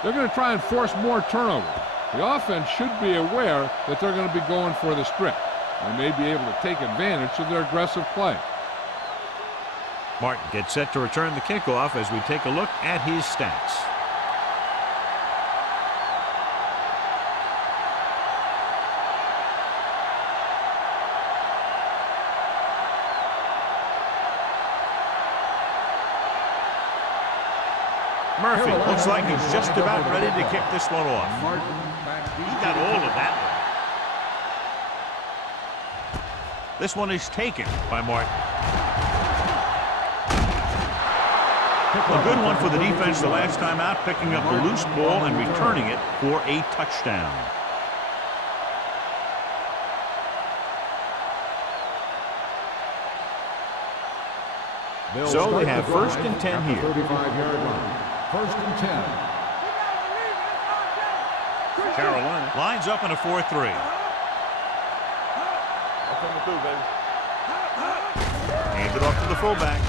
They're going to try and force more turnovers. The offense should be aware that they're going to be going for the strip. They may be able to take advantage of their aggressive play. Martin gets set to return the kickoff as we take a look at his stats. Murphy looks like he's just about ready to kick this one off. He got all of that one. This one is taken by Martin. A good one for the defense the last time out, picking up the loose ball and returning it for a touchdown. So they have first and 10 here. 35-yard line. First and 10. Carolina lines up in a 4-3. Hand Hand it off to the fullback.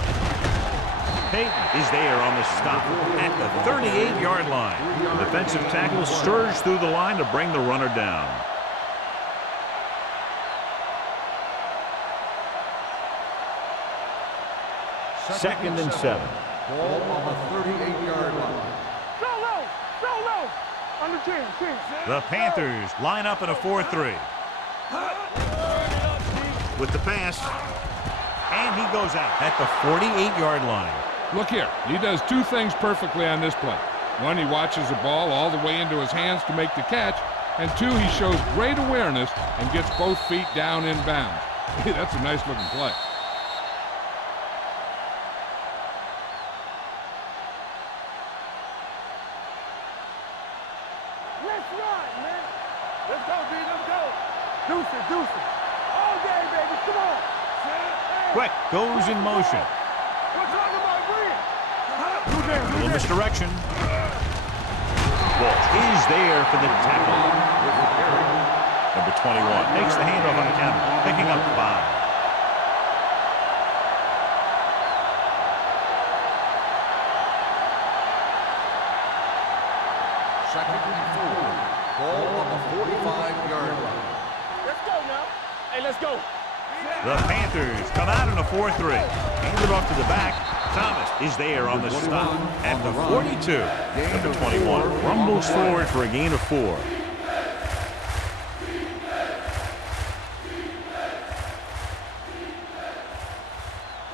Payton is there on the stop at the 38-yard line. The defensive tackle surged through the line to bring the runner down. Second and 7. Ball on the 38-yard line. Go low. Go low. Under 10. The Panthers line up in a 4-3. With the pass. And he goes out at the 48-yard line. Look here. He does two things perfectly on this play. One, he watches the ball all the way into his hands to make the catch. And two, he shows great awareness and gets both feet down in bounds. That's a nice-looking play. Let's run, man. Let's go, B. Let's go. Deuce it. All day, baby. Come on. Hey. Quick goes in motion. We're talking about Green. Little misdirection. Walsh is there for the tackle. Number 21 takes the handoff on the counter, picking up 5. Second and 4. Ball on the 45-yard line. Let's go now. Hey, let's go. The Panthers come out in a 4-3. Hand it off to the back. Thomas is there on the stop at the 42. Number 21 rumbles forward for a gain of 4.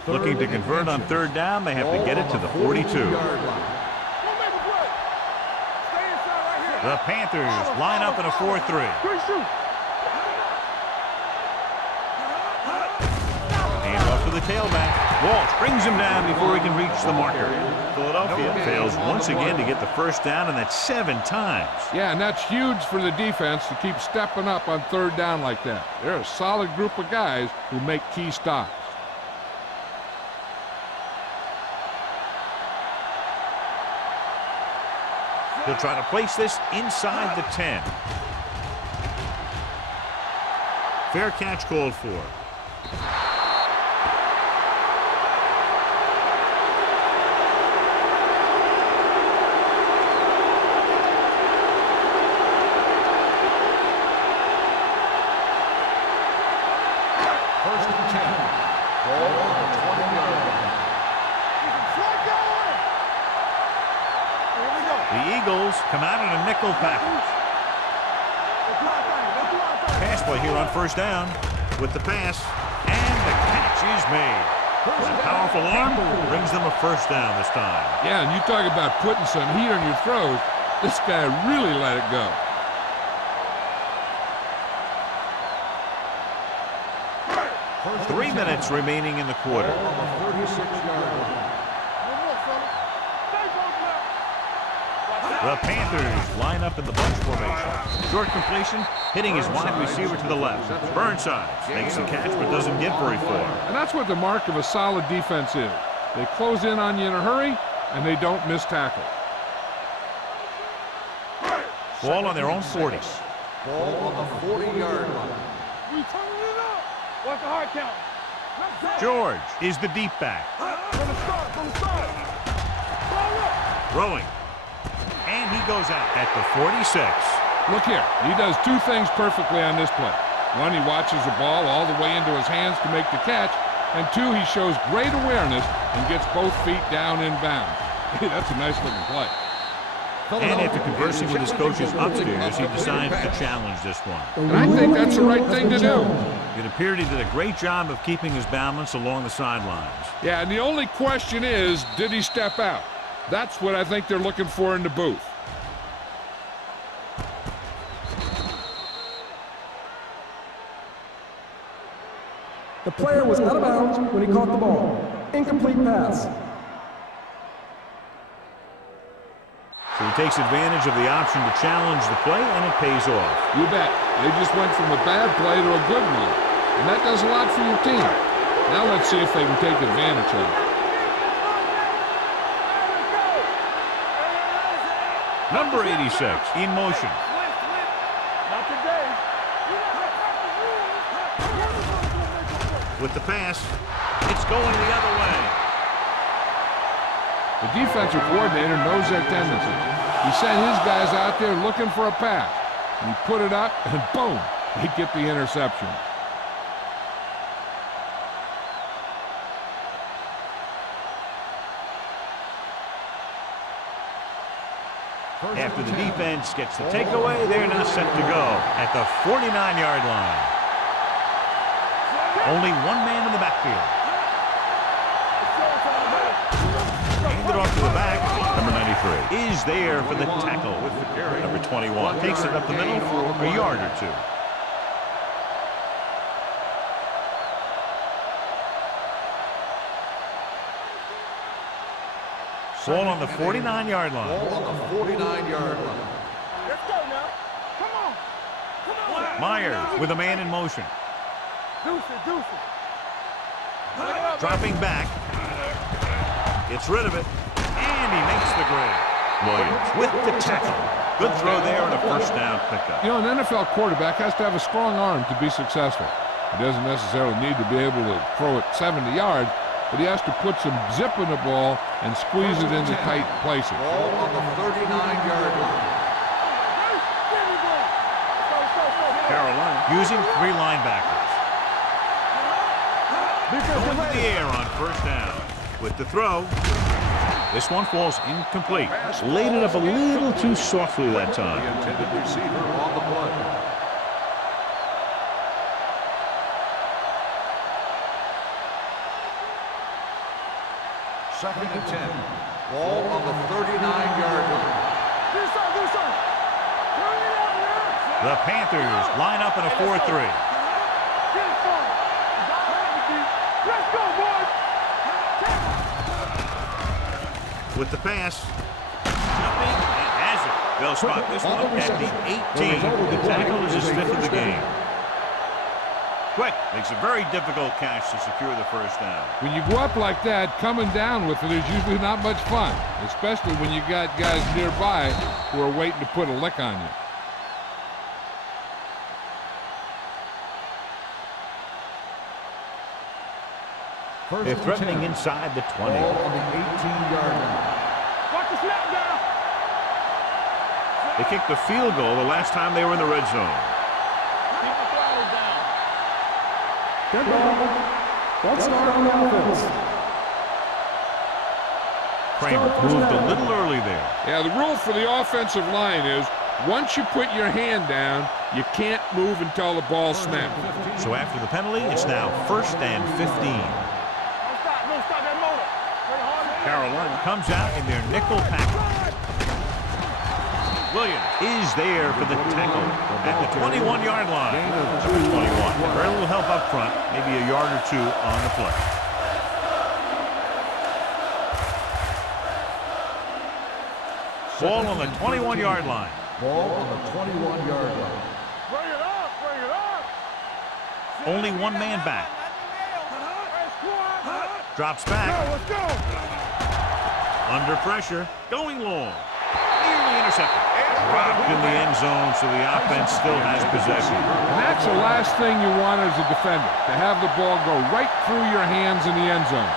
Looking to convert on third down, they have to get it to the 42. The Panthers line up in a 4-3. Good shoot. Hand off to the tailback. Walsh brings him down before he can reach the marker. Philadelphia fails once again to get the first down, and that's 7 times. Yeah, and that's huge for the defense to keep stepping up on third down like that. They're a solid group of guys who make key stops. He'll try to place this inside the 10. Fair catch called for. First and 10. Ball on the 20-yard line. The Eagles come out in a nickel package. Pass play here on first down with the pass, and the catch is made. That powerful arm brings them a first down this time. Yeah, and you talk about putting some heat on your throws. This guy really let it go. First 3 minutes remaining in the quarter. on the 36-yard line. The Panthers line up in the bunch formation. Short completion, hitting his wide receiver to the left. Burnside makes the catch but doesn't get very far. And that's what the mark of a solid defense is. They close in on you in a hurry, and they don't miss tackle. Ball on their own 40. Ball on the 40-yard line. We turning it up. What's the hard count? George is the deep back. From the start. Ball up. Throwing. And he goes out at the 46. Look here. He does two things perfectly on this play. One, he watches the ball all the way into his hands to make the catch. And two, he shows great awareness and gets both feet down in bounds. That's a nice-looking play. And after conversing with his coaches upstairs, he decides to challenge this one. And I think that's the right thing to do. It appeared he did a great job of keeping his balance along the sidelines. Yeah, and the only question is, did he step out? That's what I think they're looking for in the booth. The player was out of bounds when he caught the ball. Incomplete pass. So he takes advantage of the option to challenge the play, and it pays off. You bet. They just went from a bad play to a good one. And that does a lot for your team. Now let's see if they can take advantage of it. Number 86 in motion. Not today. With the pass, It's going the other way. The defensive coordinator knows their tendencies. He sent his guys out there looking for a pass. He put it up, and boom, they get the interception. After the defense gets the takeaway, they're now set to go at the 49-yard line. Only one man in the backfield. Handed off to the back. Number 93 is there for the tackle. With the carry. Number 21 takes it up the middle for a yard or two. Ball on the 49-yard line. Ball on the 49-yard line. Let's go now. Come on. Come on. Myers with a man in motion. Deuce it. Dropping back. Gets rid of it. And he makes the grade. Williams with the tackle. Good throw there and a first down pickup. You know, an NFL quarterback has to have a strong arm to be successful. He doesn't necessarily need to be able to throw it 70 yards, but he has to put some zip in the ball and squeeze it into tight places. Ball on the 39-yard line. Carolina using three linebackers. Going to the air on first down. With the throw. This one falls incomplete. Laid it up a little too softly that time. The intended receiver on the play. Second and 10. Ball on the 39-yard line. The Panthers line up in a 4-3. Let's go, boys. With the pass. Jumping and has it. They'll spot this one at the 18. The tackle is his fifth of the game. Quick makes a very difficult catch to secure the first down. When you go up like that, coming down with it is usually not much fun, especially when you got guys nearby who are waiting to put a lick on you. They're threatening inside the 20. Ball on the 18-yard line. Watch the snap down. They kicked the field goal the last time they were in the red zone. Keep the throttle down. Good ball. Let's start on the offense. Kramer moved a little early there. Yeah, the rule for the offensive line is once you put your hand down, you can't move until the ball snaps. So after the penalty, it's now 1st and 15. Don't stop that motor. Play harder. Carolina comes out in their nickel package. Williams is there for the tackle at the 21-yard line. Number 21. Very little help up front, maybe a yard or two on the play. Ball on the 21-yard line. Ball on the 21-yard line. Bring it up. Bring it up. Only one man back. Drops back. Let's go. Under pressure. Going long. Nearly intercepted. Dropped in the end zone, so the offense still has possession. And that's the last thing you want as a defender, to have the ball go right through your hands in the end zone.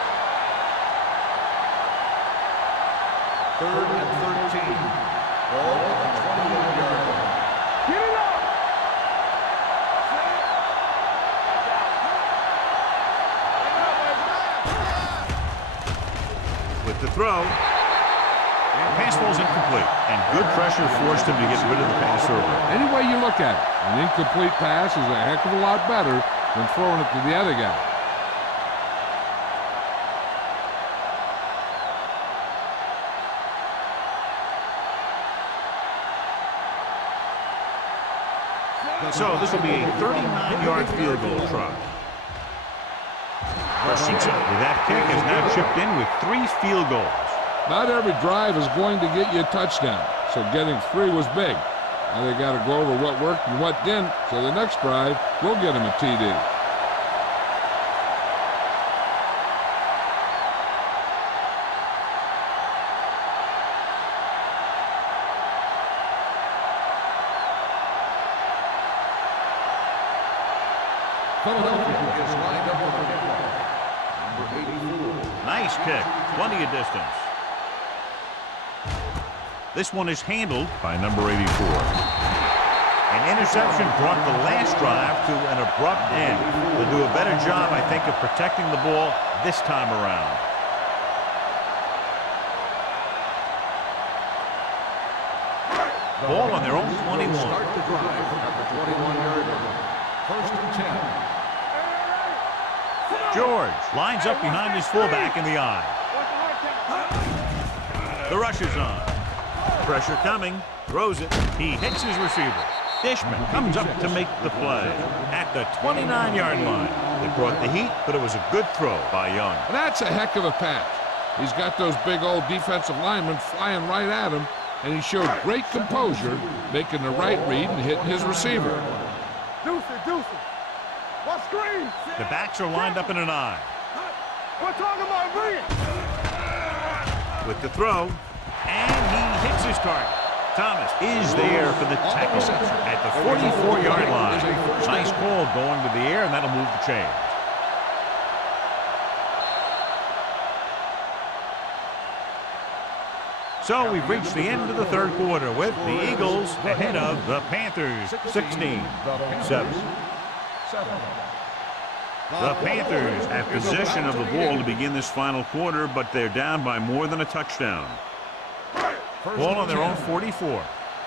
3rd and 13. Ball on the 21-yard line. Get it up. With the throw. Pass ball's incomplete, and good pressure forced him to get rid of the pass early. Any way you look at it, an incomplete pass is a heck of a lot better than throwing it to the other guy. So this will be a 39-yard field goal try. Rashida with that kick has now chipped in with 3 field goals. Not every drive is going to get you a touchdown, so getting 3 was big. Now they got to go over what worked and what didn't, so the next drive will get him a TD. Philadelphia is lined up for the kickoff. number 84. Nice kick. Plenty of distance. This one is handled by number 84. An interception brought the last drive to an abrupt end. They'll do a better job, I think, of protecting the ball this time around. Ball on their own 21. Start the drive at the 21-yard line. First and 10. George lines up behind his fullback in the eye. The rush is on. Pressure coming. Throws it. He hits his receiver. Dishman comes up to make the play at the 29-yard line. They brought the heat, but it was a good throw by Young. That's a heck of a pass. He's got those big old defensive linemen flying right at him, and he showed great composure, making the right read and hitting his receiver. Deuce it. What screen? The backs are lined up in an eye. We're talking about bringing. With the throw, and he hits his target. Thomas is there for the tackle at the 44-yard line. Nice call going to the air, and that'll move the chains. So we've reached the end of the third quarter with the Eagles ahead of the Panthers, 16-7. The Panthers have possession of the ball to begin this final quarter, but they're down by more than a touchdown. Ball on their own 44.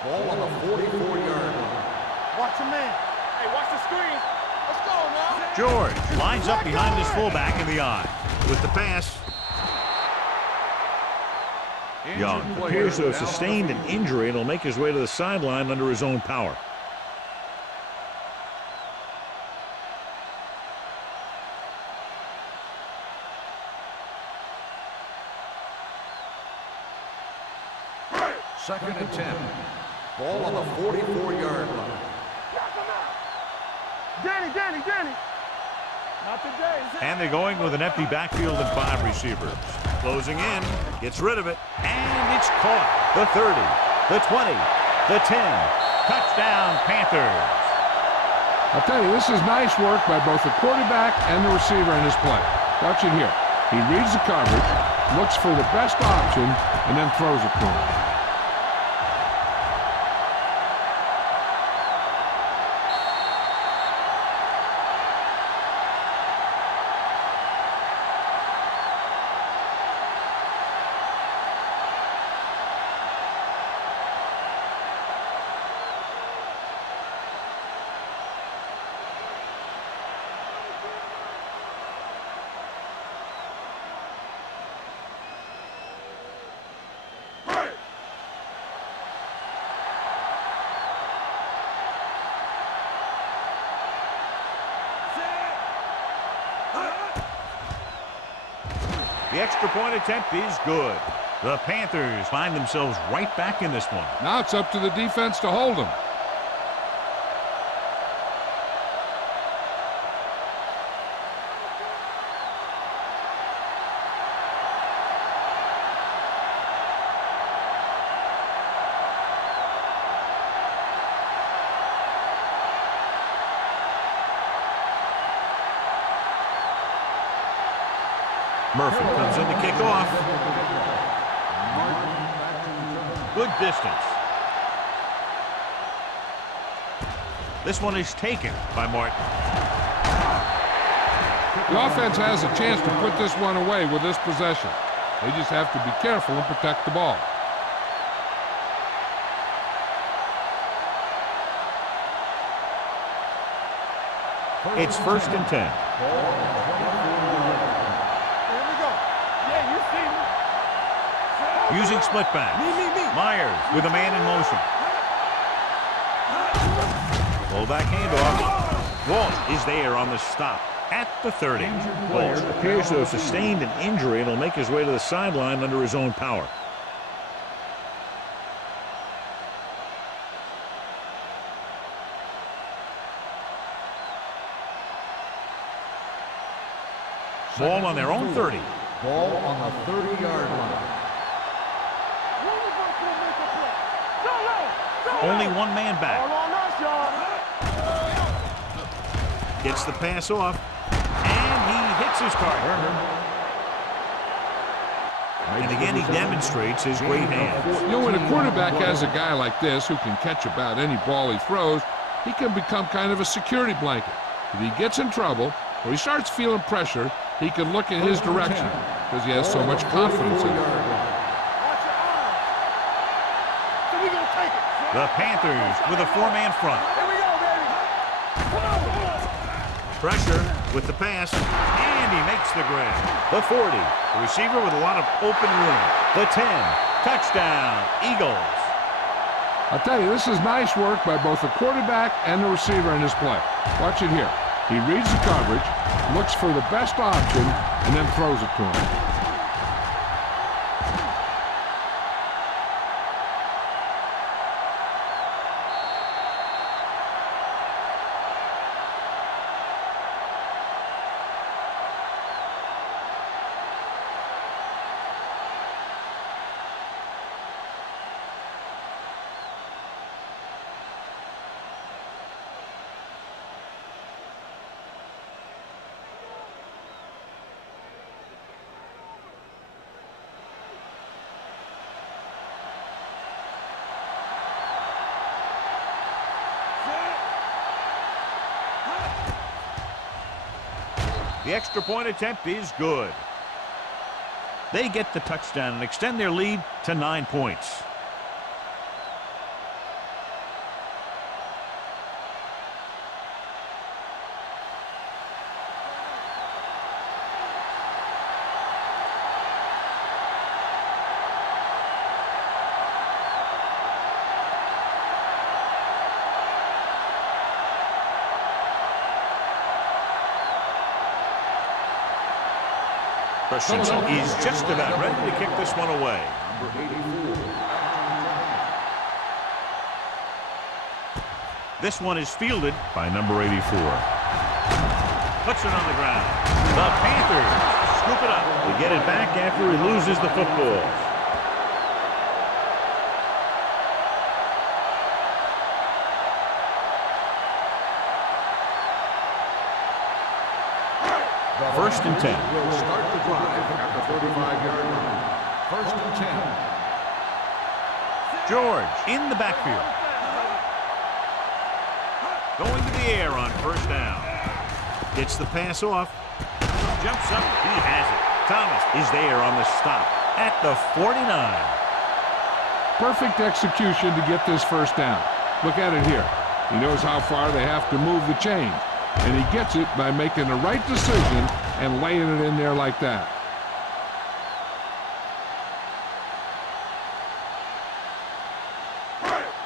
Ball on the 44-yard line. Watch the man. Hey, watch the screen. Let's go now. George lines up behind his fullback in the eye. With the pass, Young appears to have sustained an injury and will make his way to the sideline under his own power. Second and 10. Ball on the 44-yard line. Danny. Not today. And they're going with an empty backfield and 5 receivers. Closing in, gets rid of it, and it's caught. The 30, the 20, the 10. Touchdown, Panthers. I'll tell you, this is nice work by both the quarterback and the receiver in this play. Watch it here. He reads the coverage, looks for the best option, and then throws it to him. The extra point attempt is good. The Panthers find themselves right back in this one. Now it's up to the defense to hold him. Murphy comes in to kick off. Good distance. This one is taken by Martin. The offense has a chance to put this one away with this possession. They just have to be careful and protect the ball. It's first and 10. Using split back. Myers with a man in motion. Fullback handoff. Walt is there on the stop at the 30. Walt appears to have sustained an injury and will make his way to the sideline under his own power. Ball on their own 30. Ball on the 30-yard line. Only one man back. Gets the pass off, and he hits That's his target. And again, he demonstrates his great hands. You know, when a quarterback has a guy like this who can catch about any ball he throws, he can become kind of a security blanket. If he gets in trouble or he starts feeling pressure, he can look in his direction because he has so much confidence in him. Watch your eyes. So we gonna take it. The Panthers with a four-man front. Here we go, baby. Come on. Pressure with the pass, and he makes the grab. The 40, the receiver with a lot of open room. The 10, touchdown, Eagles. I'll tell you, this is nice work by both the quarterback and the receiver in this play. Watch it here. He reads the coverage, looks for the best option, and then throws it to him. The extra point attempt is good. They get the touchdown and extend their lead to 9 points. Christensen is just about ready to kick this one away. This one is fielded by number 84. Puts it on the ground. The Panthers scoop it up. They get it back after he loses the football. First and 10. Will start the drive at the 35-yard line. First and 10. George in the backfield. Going to the air on first down. Gets the pass off. Jumps up. He has it. Thomas is there on the stop at the 49. Perfect execution to get this first down. Look at it here. He knows how far they have to move the chains, and he gets it by making the right decision and laying it in there like that.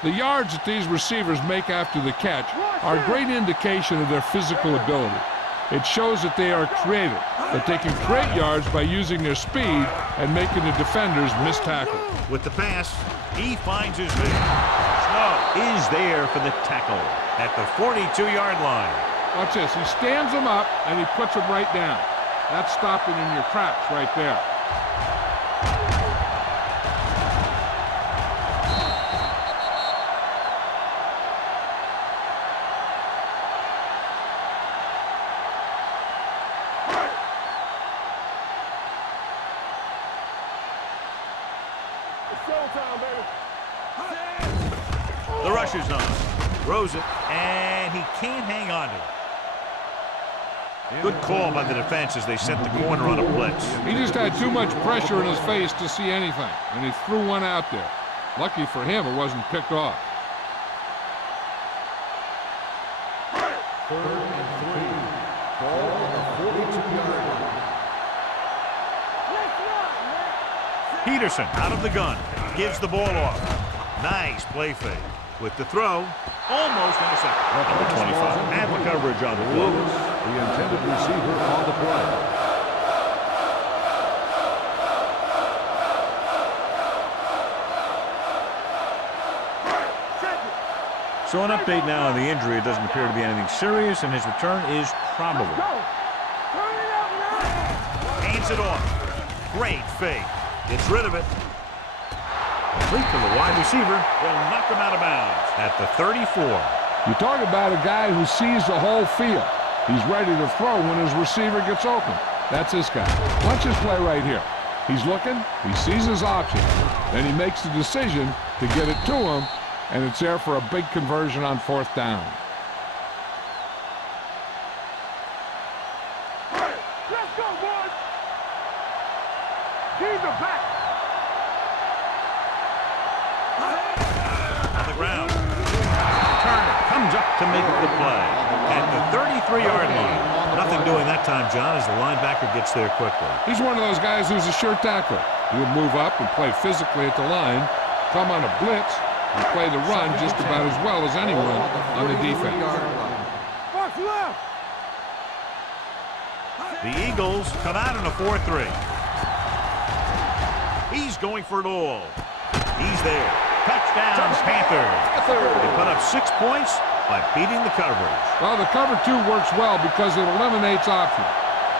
The yards that these receivers make after the catch are a great indication of their physical ability. It shows that they are creative, that they can create yards by using their speed and making the defenders miss tackle. With the pass, he finds his man. Snow is there for the tackle at the 42-yard line. Watch this. He stands them up, and he puts them right down. That's stopping in your tracks right there. It's showtime, baby. The rush is on. Throws it, and he can't hang on to it. Good call by the defense as they set the corner on a blitz. He just had too much pressure in his face to see anything, and he threw one out there. Lucky for him, it wasn't picked off. Third and 3. Ball on the 42-yard line. Peterson out of the gun. Gives the ball off. Nice play fake. With the throw, almost intercepted. Number 25. And the coverage on the play. The intended receiver on the play. So an update now on the injury. It doesn't appear to be anything serious, and his return is probable. Hands it off. Great fake. Gets rid of it. Complete to the wide receiver. Will knock him out of bounds at the 34. You talk about a guy who sees the whole field. He's ready to throw when his receiver gets open. That's this guy. Watch his play right here. He's looking, he sees his option, then he makes the decision to get it to him, and it's there for a big conversion on 4th down. Let's go, boys! Teams are back! On the ground. Turner comes up to make the play at the 33-yard line. Nothing doing that time, John, as the linebacker gets there quickly. He's one of those guys who's a sure tackler. He'll move up and play physically at the line, come on a blitz, and play the run just about as well as anyone on the defense. Box left! The Eagles come out in a 4-3. He's going for it all. He's there. Touchdown, Panthers. They put up 6 points by beating the coverage. Well, the cover 2 works well because it eliminates options.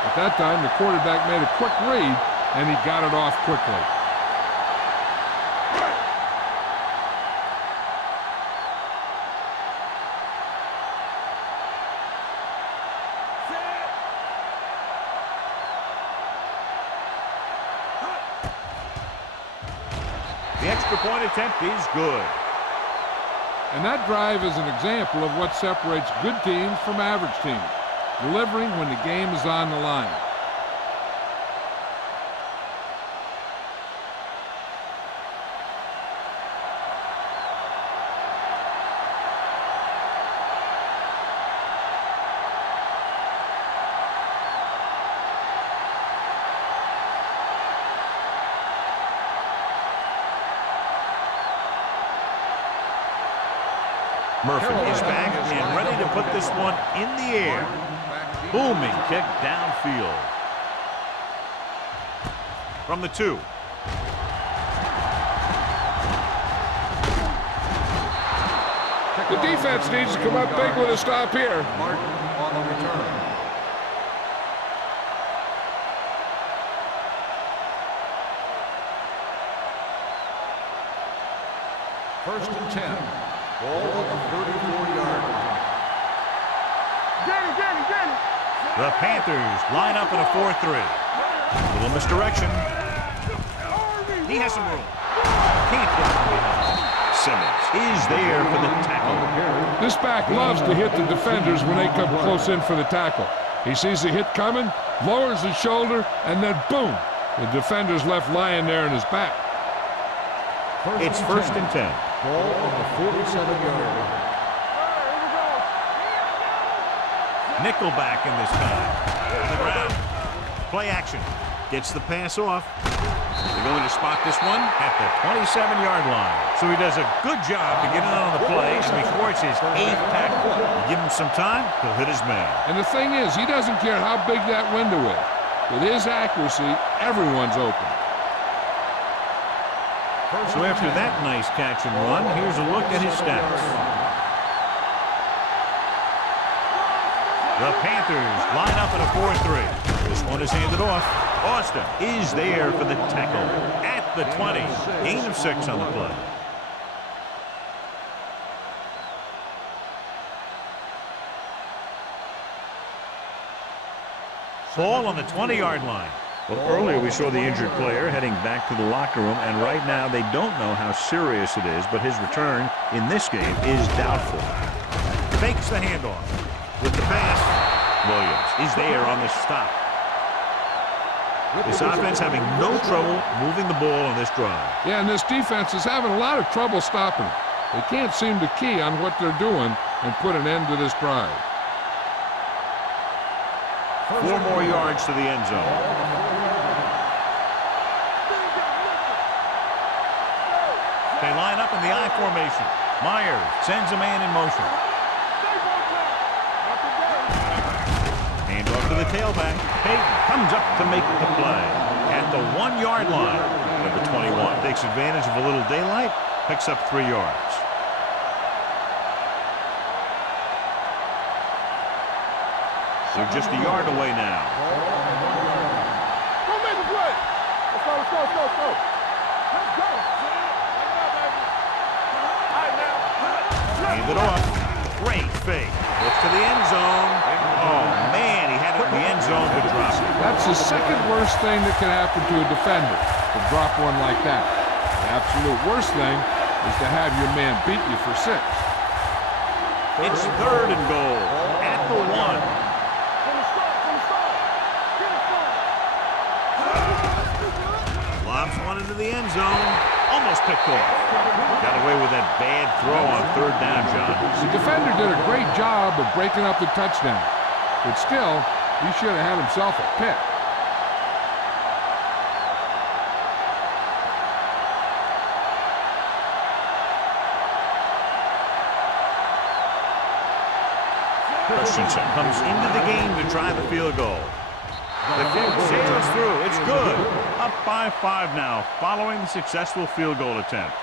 At that time, the quarterback made a quick read, and he got it off quickly. The extra point attempt is good. And that drive is an example of what separates good teams from average teams. Delivering when the game is on the line. Murphy is back and ready to put this one in the air. Booming kick downfield. From the 2. The defense needs to come up big with a stop here. Martin on the return. First and 10. Ball on the 34-yard line. Get it! The Panthers line up in a 4-3. Little misdirection. He has some room. Can't get from behind. Simmons is there for the tackle. This back loves to hit the defenders when they come close in for the tackle. He sees the hit coming, lowers his shoulder, and then boom, the defender's left lying there in his back. It's first and 10. Ball on the 47-yard line. Nickelback in this time. On the ground. Play action. Gets the pass off. They're going to spot this one at the 27-yard line. So he does a good job to get it on the play, and before it's his 8th tackle. You give him some time, he'll hit his man. And the thing is, he doesn't care how big that window is. With his accuracy, everyone's open. So after that nice catch and run, here's a look at his stats. The Panthers line up in a 4-3. This one is handed off. Austin is there for the tackle at the 20. Gain of 6 on the play. Ball on the 20-yard line. Well, earlier we saw the injured player heading back to the locker room, and right now they don't know how serious it is, but his return in this game is doubtful. Fakes the handoff. With the pass, Williams is there on the stop. This offense having no trouble moving the ball on this drive. Yeah, and this defense is having a lot of trouble stopping it. They can't seem to key on what they're doing and put an end to this drive. 4 more yards to the end zone. They line up in the I formation. Myers sends a man in motion. Hand off to the tailback. Payton comes up to make the play at the 1-yard line. Number 21 takes advantage of a little daylight, picks up 3 yards. They're just a yard away now. Go make the play. Let's go. Let's go. Hand it off. Great fake. Looks to the end zone. Oh, man, he had it in the end zone to drop. That's It's the second worst thing that can happen to a defender, to drop one like that. The absolute worst thing is to have your man beat you for 6. It's 3rd and goal at the 1. From the start, from the start. Get it started. Lobs one into the end zone. Almost picked off. Got away with that bad throw on 3rd down, John. The defender did a great job of breaking up the touchdown, but still, he should have had himself a pick. Christensen comes into the game to try the field goal. The kick sails through. It's good. Up by 5 now, following the successful field goal attempt.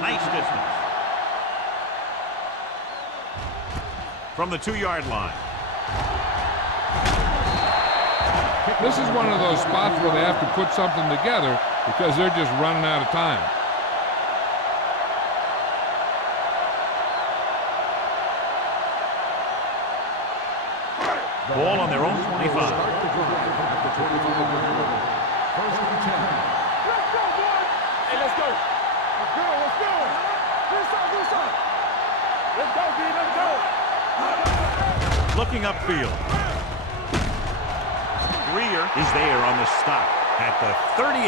Nice distance. From the 2-yard line. This is one of those spots where they have to put something together because they're just running out of time. Ball on their own 25. First and 10. Let's go, boys. Hey, let's go. Let's go, let's go. This side, this side. Let's go, D, let's go. Looking upfield. Greer is there on the stop at the 38.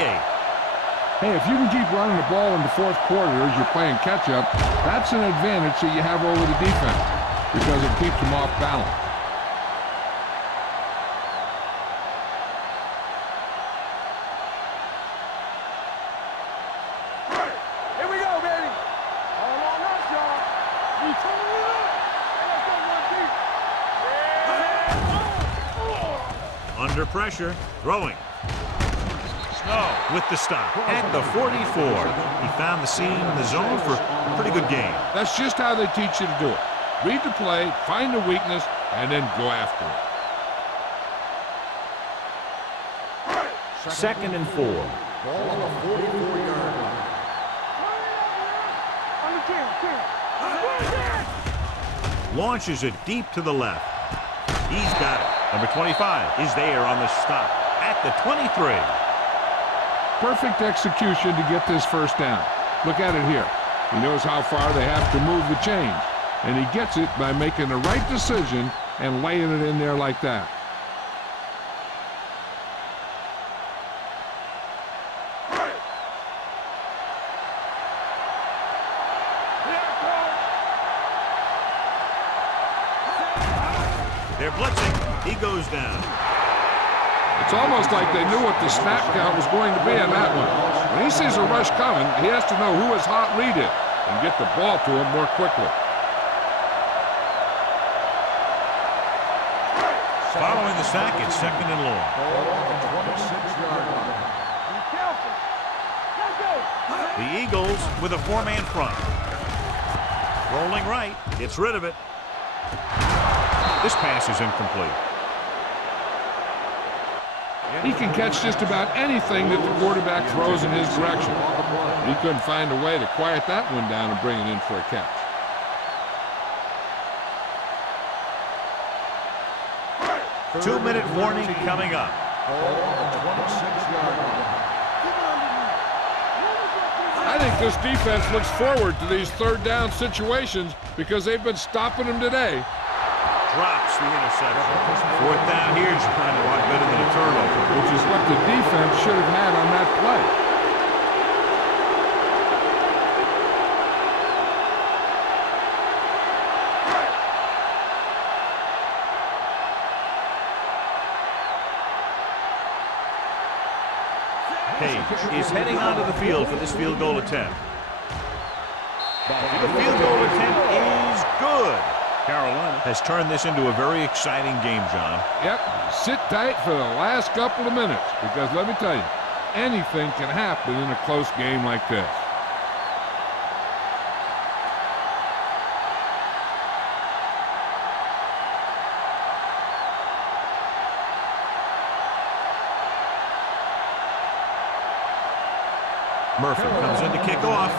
Hey, if you can keep running the ball in the 4th quarter as you're playing catch-up, that's an advantage that you have over the defense because it keeps them off balance. Here we go, baby. All on us, y'all. We turning it up. Hey, let's go, one deep. Under pressure, throwing. Snow with the stop at the 44. He found the seam in the zone for a pretty good game. That's just how they teach you to do it. Read the play, find the weakness, and then go after it. 2nd and 4. Ball on the 44-yard line. On the 10. Launches it deep to the left. He's got it. Number 25 is there on the stop at the 23. Perfect execution to get this first down. Look at it here. He knows how far they have to move the chains, and he gets it by making the right decision and laying it in there like that. They're blitzing. He goes down. It's almost like they knew what the snap count was going to be on that one. When he sees a rush coming, he has to know who his hot read is and get the ball to him more quickly. Following the sack, it's 2nd and long. Ball on the 26-yard line. Be careful. Let's go. The Eagles with a 4-man front. Rolling right, gets rid of it. This pass is incomplete. He can catch just about anything that the quarterback throws in his direction. He couldn't find a way to quiet that one down and bring it in for a catch. Two-minute warning coming up. Ball on the 26-yard line. I think this defense looks forward to these 3rd down situations because they've been stopping them today. Drops the interception. 4th down here is kind of a lot better than a turnover. Which is what the defense should have had on that play. Page is heading onto the field for this field goal attempt. The field goal attempt is good. Carolina has turned this into a very exciting game, John. Yep, sit tight for the last couple of minutes because let me tell you, anything can happen in a close game like this. Murphy comes in to kick off.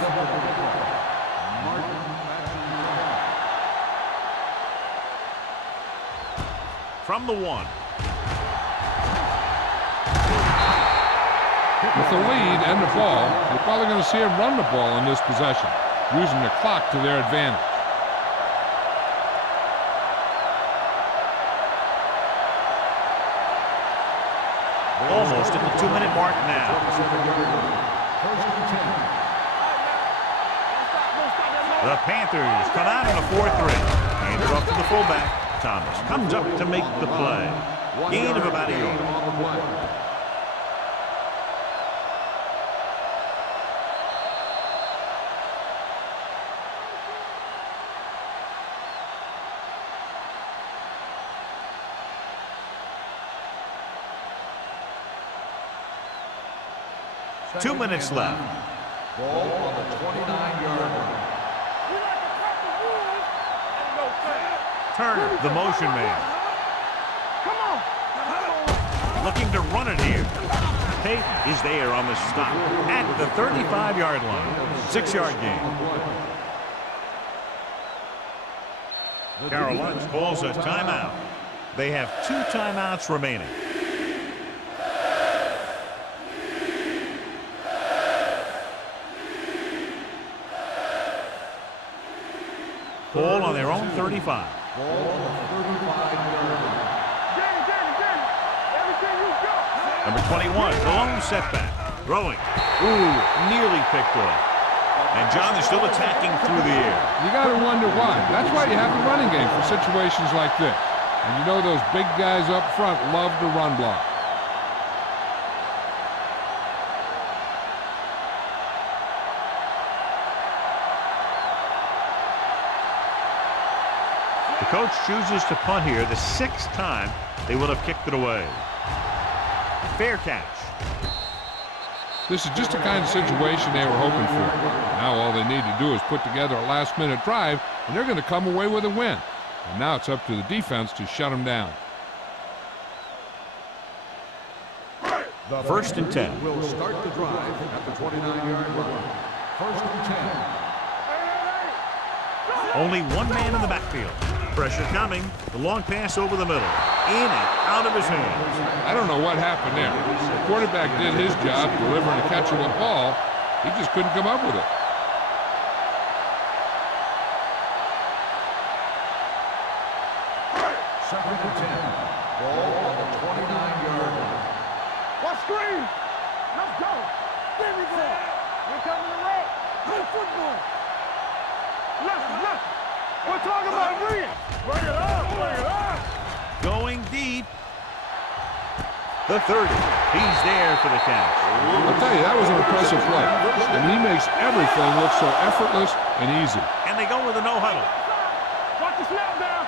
From the 1. With the lead and the ball, you're probably going to see them run the ball in this possession, using the clock to their advantage. Almost at the 2-minute mark now. The Panthers come out on a 4-3. Hand it off to the fullback. Thomas comes up to make the play. Gain of about a yard. Two minutes left. Ball on the 29-yard line. Turner, the motion man. Come on. Looking to run it here. Tate is there on the stop at the 35-yard line. 6-yard gain. Carolina calls a timeout. They have 2 timeouts remaining. Ball on their own 35. Ball on the 35-yard line. Everything you got. Number 21, the lone setback. Throwing. Ooh, nearly picked off. And John is still attacking through the air. You got to wonder why. That's why you have the running game for situations like this. And you know those big guys up front love to run block. The coach chooses to punt here the 6th time they will have kicked it away. Fair catch. This is just the kind of situation they were hoping for. Now all they need to do is put together a last-minute drive, and they're going to come away with a win. And now it's up to the defense to shut them down. The 1st and 10. will start the drive at the 29-yard line. 1st and 10. Only one man in the backfield. Pressure coming. The long pass over the middle. In and out of his hands. I don't know what happened there. The quarterback did his job delivering a catchable ball. He just couldn't come up with it. Second and 10. Ball on the 29-yard line. What screen? Let's go. There we go. We're coming to right. Good football. Left. We're talking about bringing. Bring it up. Going deep. The 30. He's there for the catch. I'll tell you, that was an impressive play. And he makes everything look so effortless and easy. And they go with a no huddle. Watch the snap down.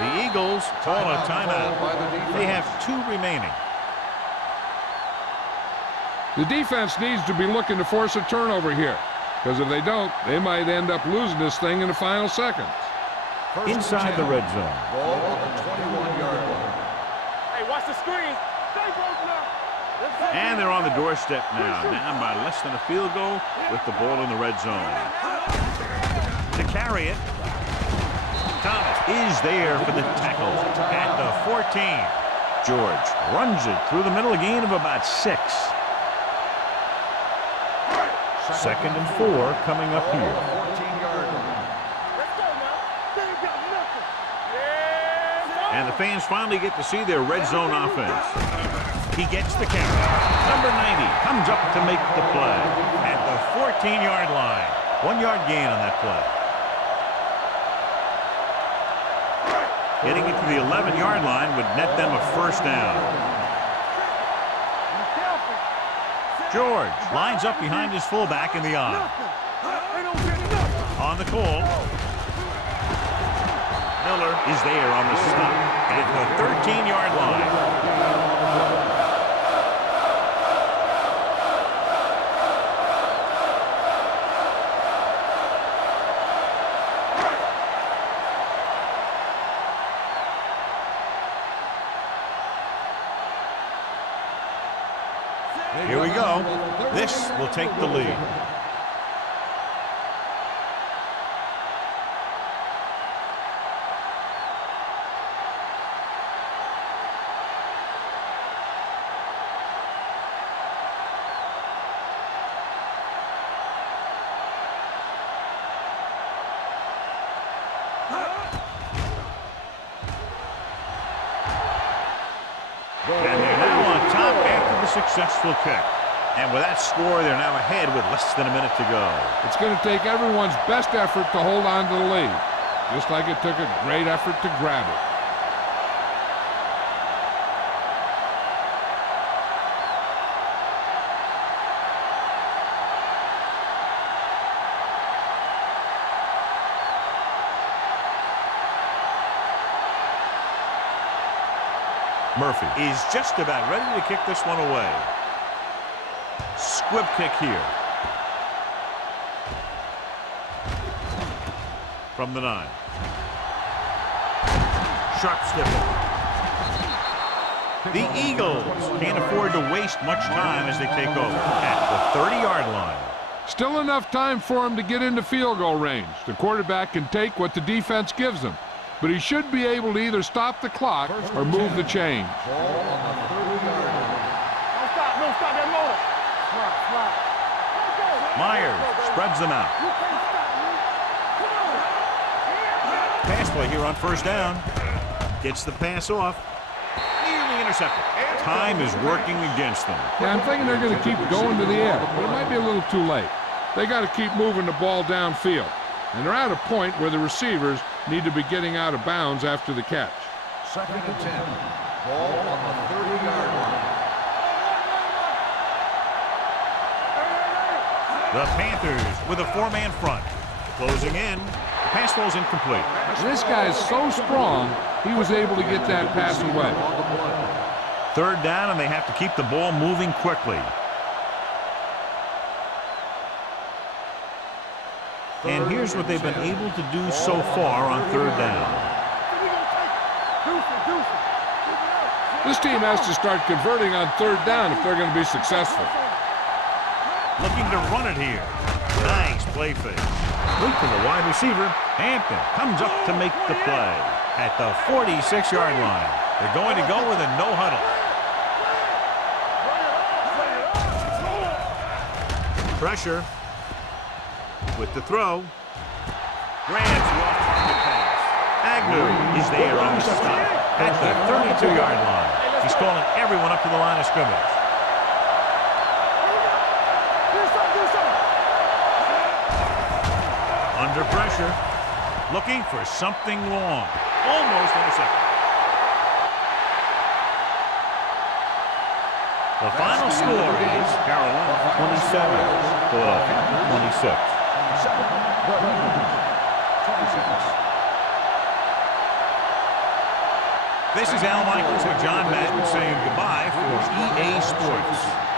The Eagles call a timeout. They have 2 remaining. The defense needs to be looking to force a turnover here. Because if they don't, they might end up losing this thing in the final seconds. Inside the red zone. Ball on the 21-yard line. Hey, watch the screen. Stay close now. And they're on the doorstep now, down by less than a field goal with the ball in the red zone. To carry it, Thomas is there for the tackle at the 14. George runs it through the middle, a gain of about 6. 2nd and 4 coming up here. 14-yard line. Let's go now. They ain't got nothing. Yeah. And the fans finally get to see their red zone offense. He gets the carry. Number 90 comes up to make the play at the 14-yard line. 1-yard gain on that play. Getting it to the 11-yard line would net them a first down. George lines up behind his fullback in the eye. On the call. Miller is there on the stop at the 13-yard line. Here we go. This will take the lead. And they're now on top after the successful kick. And with that score, they're now ahead with less than a minute to go. It's going to take everyone's best effort to hold on to the lead, just like it took a great effort to grab it. Murphy is just about ready to kick this one away. Squib kick here. From the 9. Sharp snipper. The Eagles can't afford to waste much time as they take over at the 30-yard line. Still enough time for him to get into field goal range. The quarterback can take what the defense gives him, but he should be able to either stop the clock or move the chains. Ball on the 30-yard line. Don't stop that motor. Myers spreads them out. Pass play here on first down. Gets the pass off. Nearly intercepted. Time is working against them. Yeah, I'm thinking they're going to keep going to the air, but it might be a little too late. They got to keep moving the ball downfield, and they're at a point where the receivers need to be getting out of bounds after the catch. 2nd and 10. Ball on the 30-yard line. The Panthers with a 4-man front. Closing in. The pass falls incomplete. And this guy is so strong, he was able to get that pass away. 3rd down, and they have to keep the ball moving quickly. And here's what they've been able to do so far on 3rd down. This team has to start converting on 3rd down if they're going to be successful. Looking to run it here. Nice play fake. Wait for the wide receiver. Hampton comes up to make the play at the 46-yard line. They're going to go with a no huddle. Pressure with the throw. Grabs the off-target pass. Agnew is there on the stop at the 32-yard line. He's calling everyone up to the line of scrimmage. Under pressure, looking for something long. Almost intercepted. The final score is Carolina 27, Philadelphia 26. This is Al Michaels and John Madden saying goodbye for EA Sports.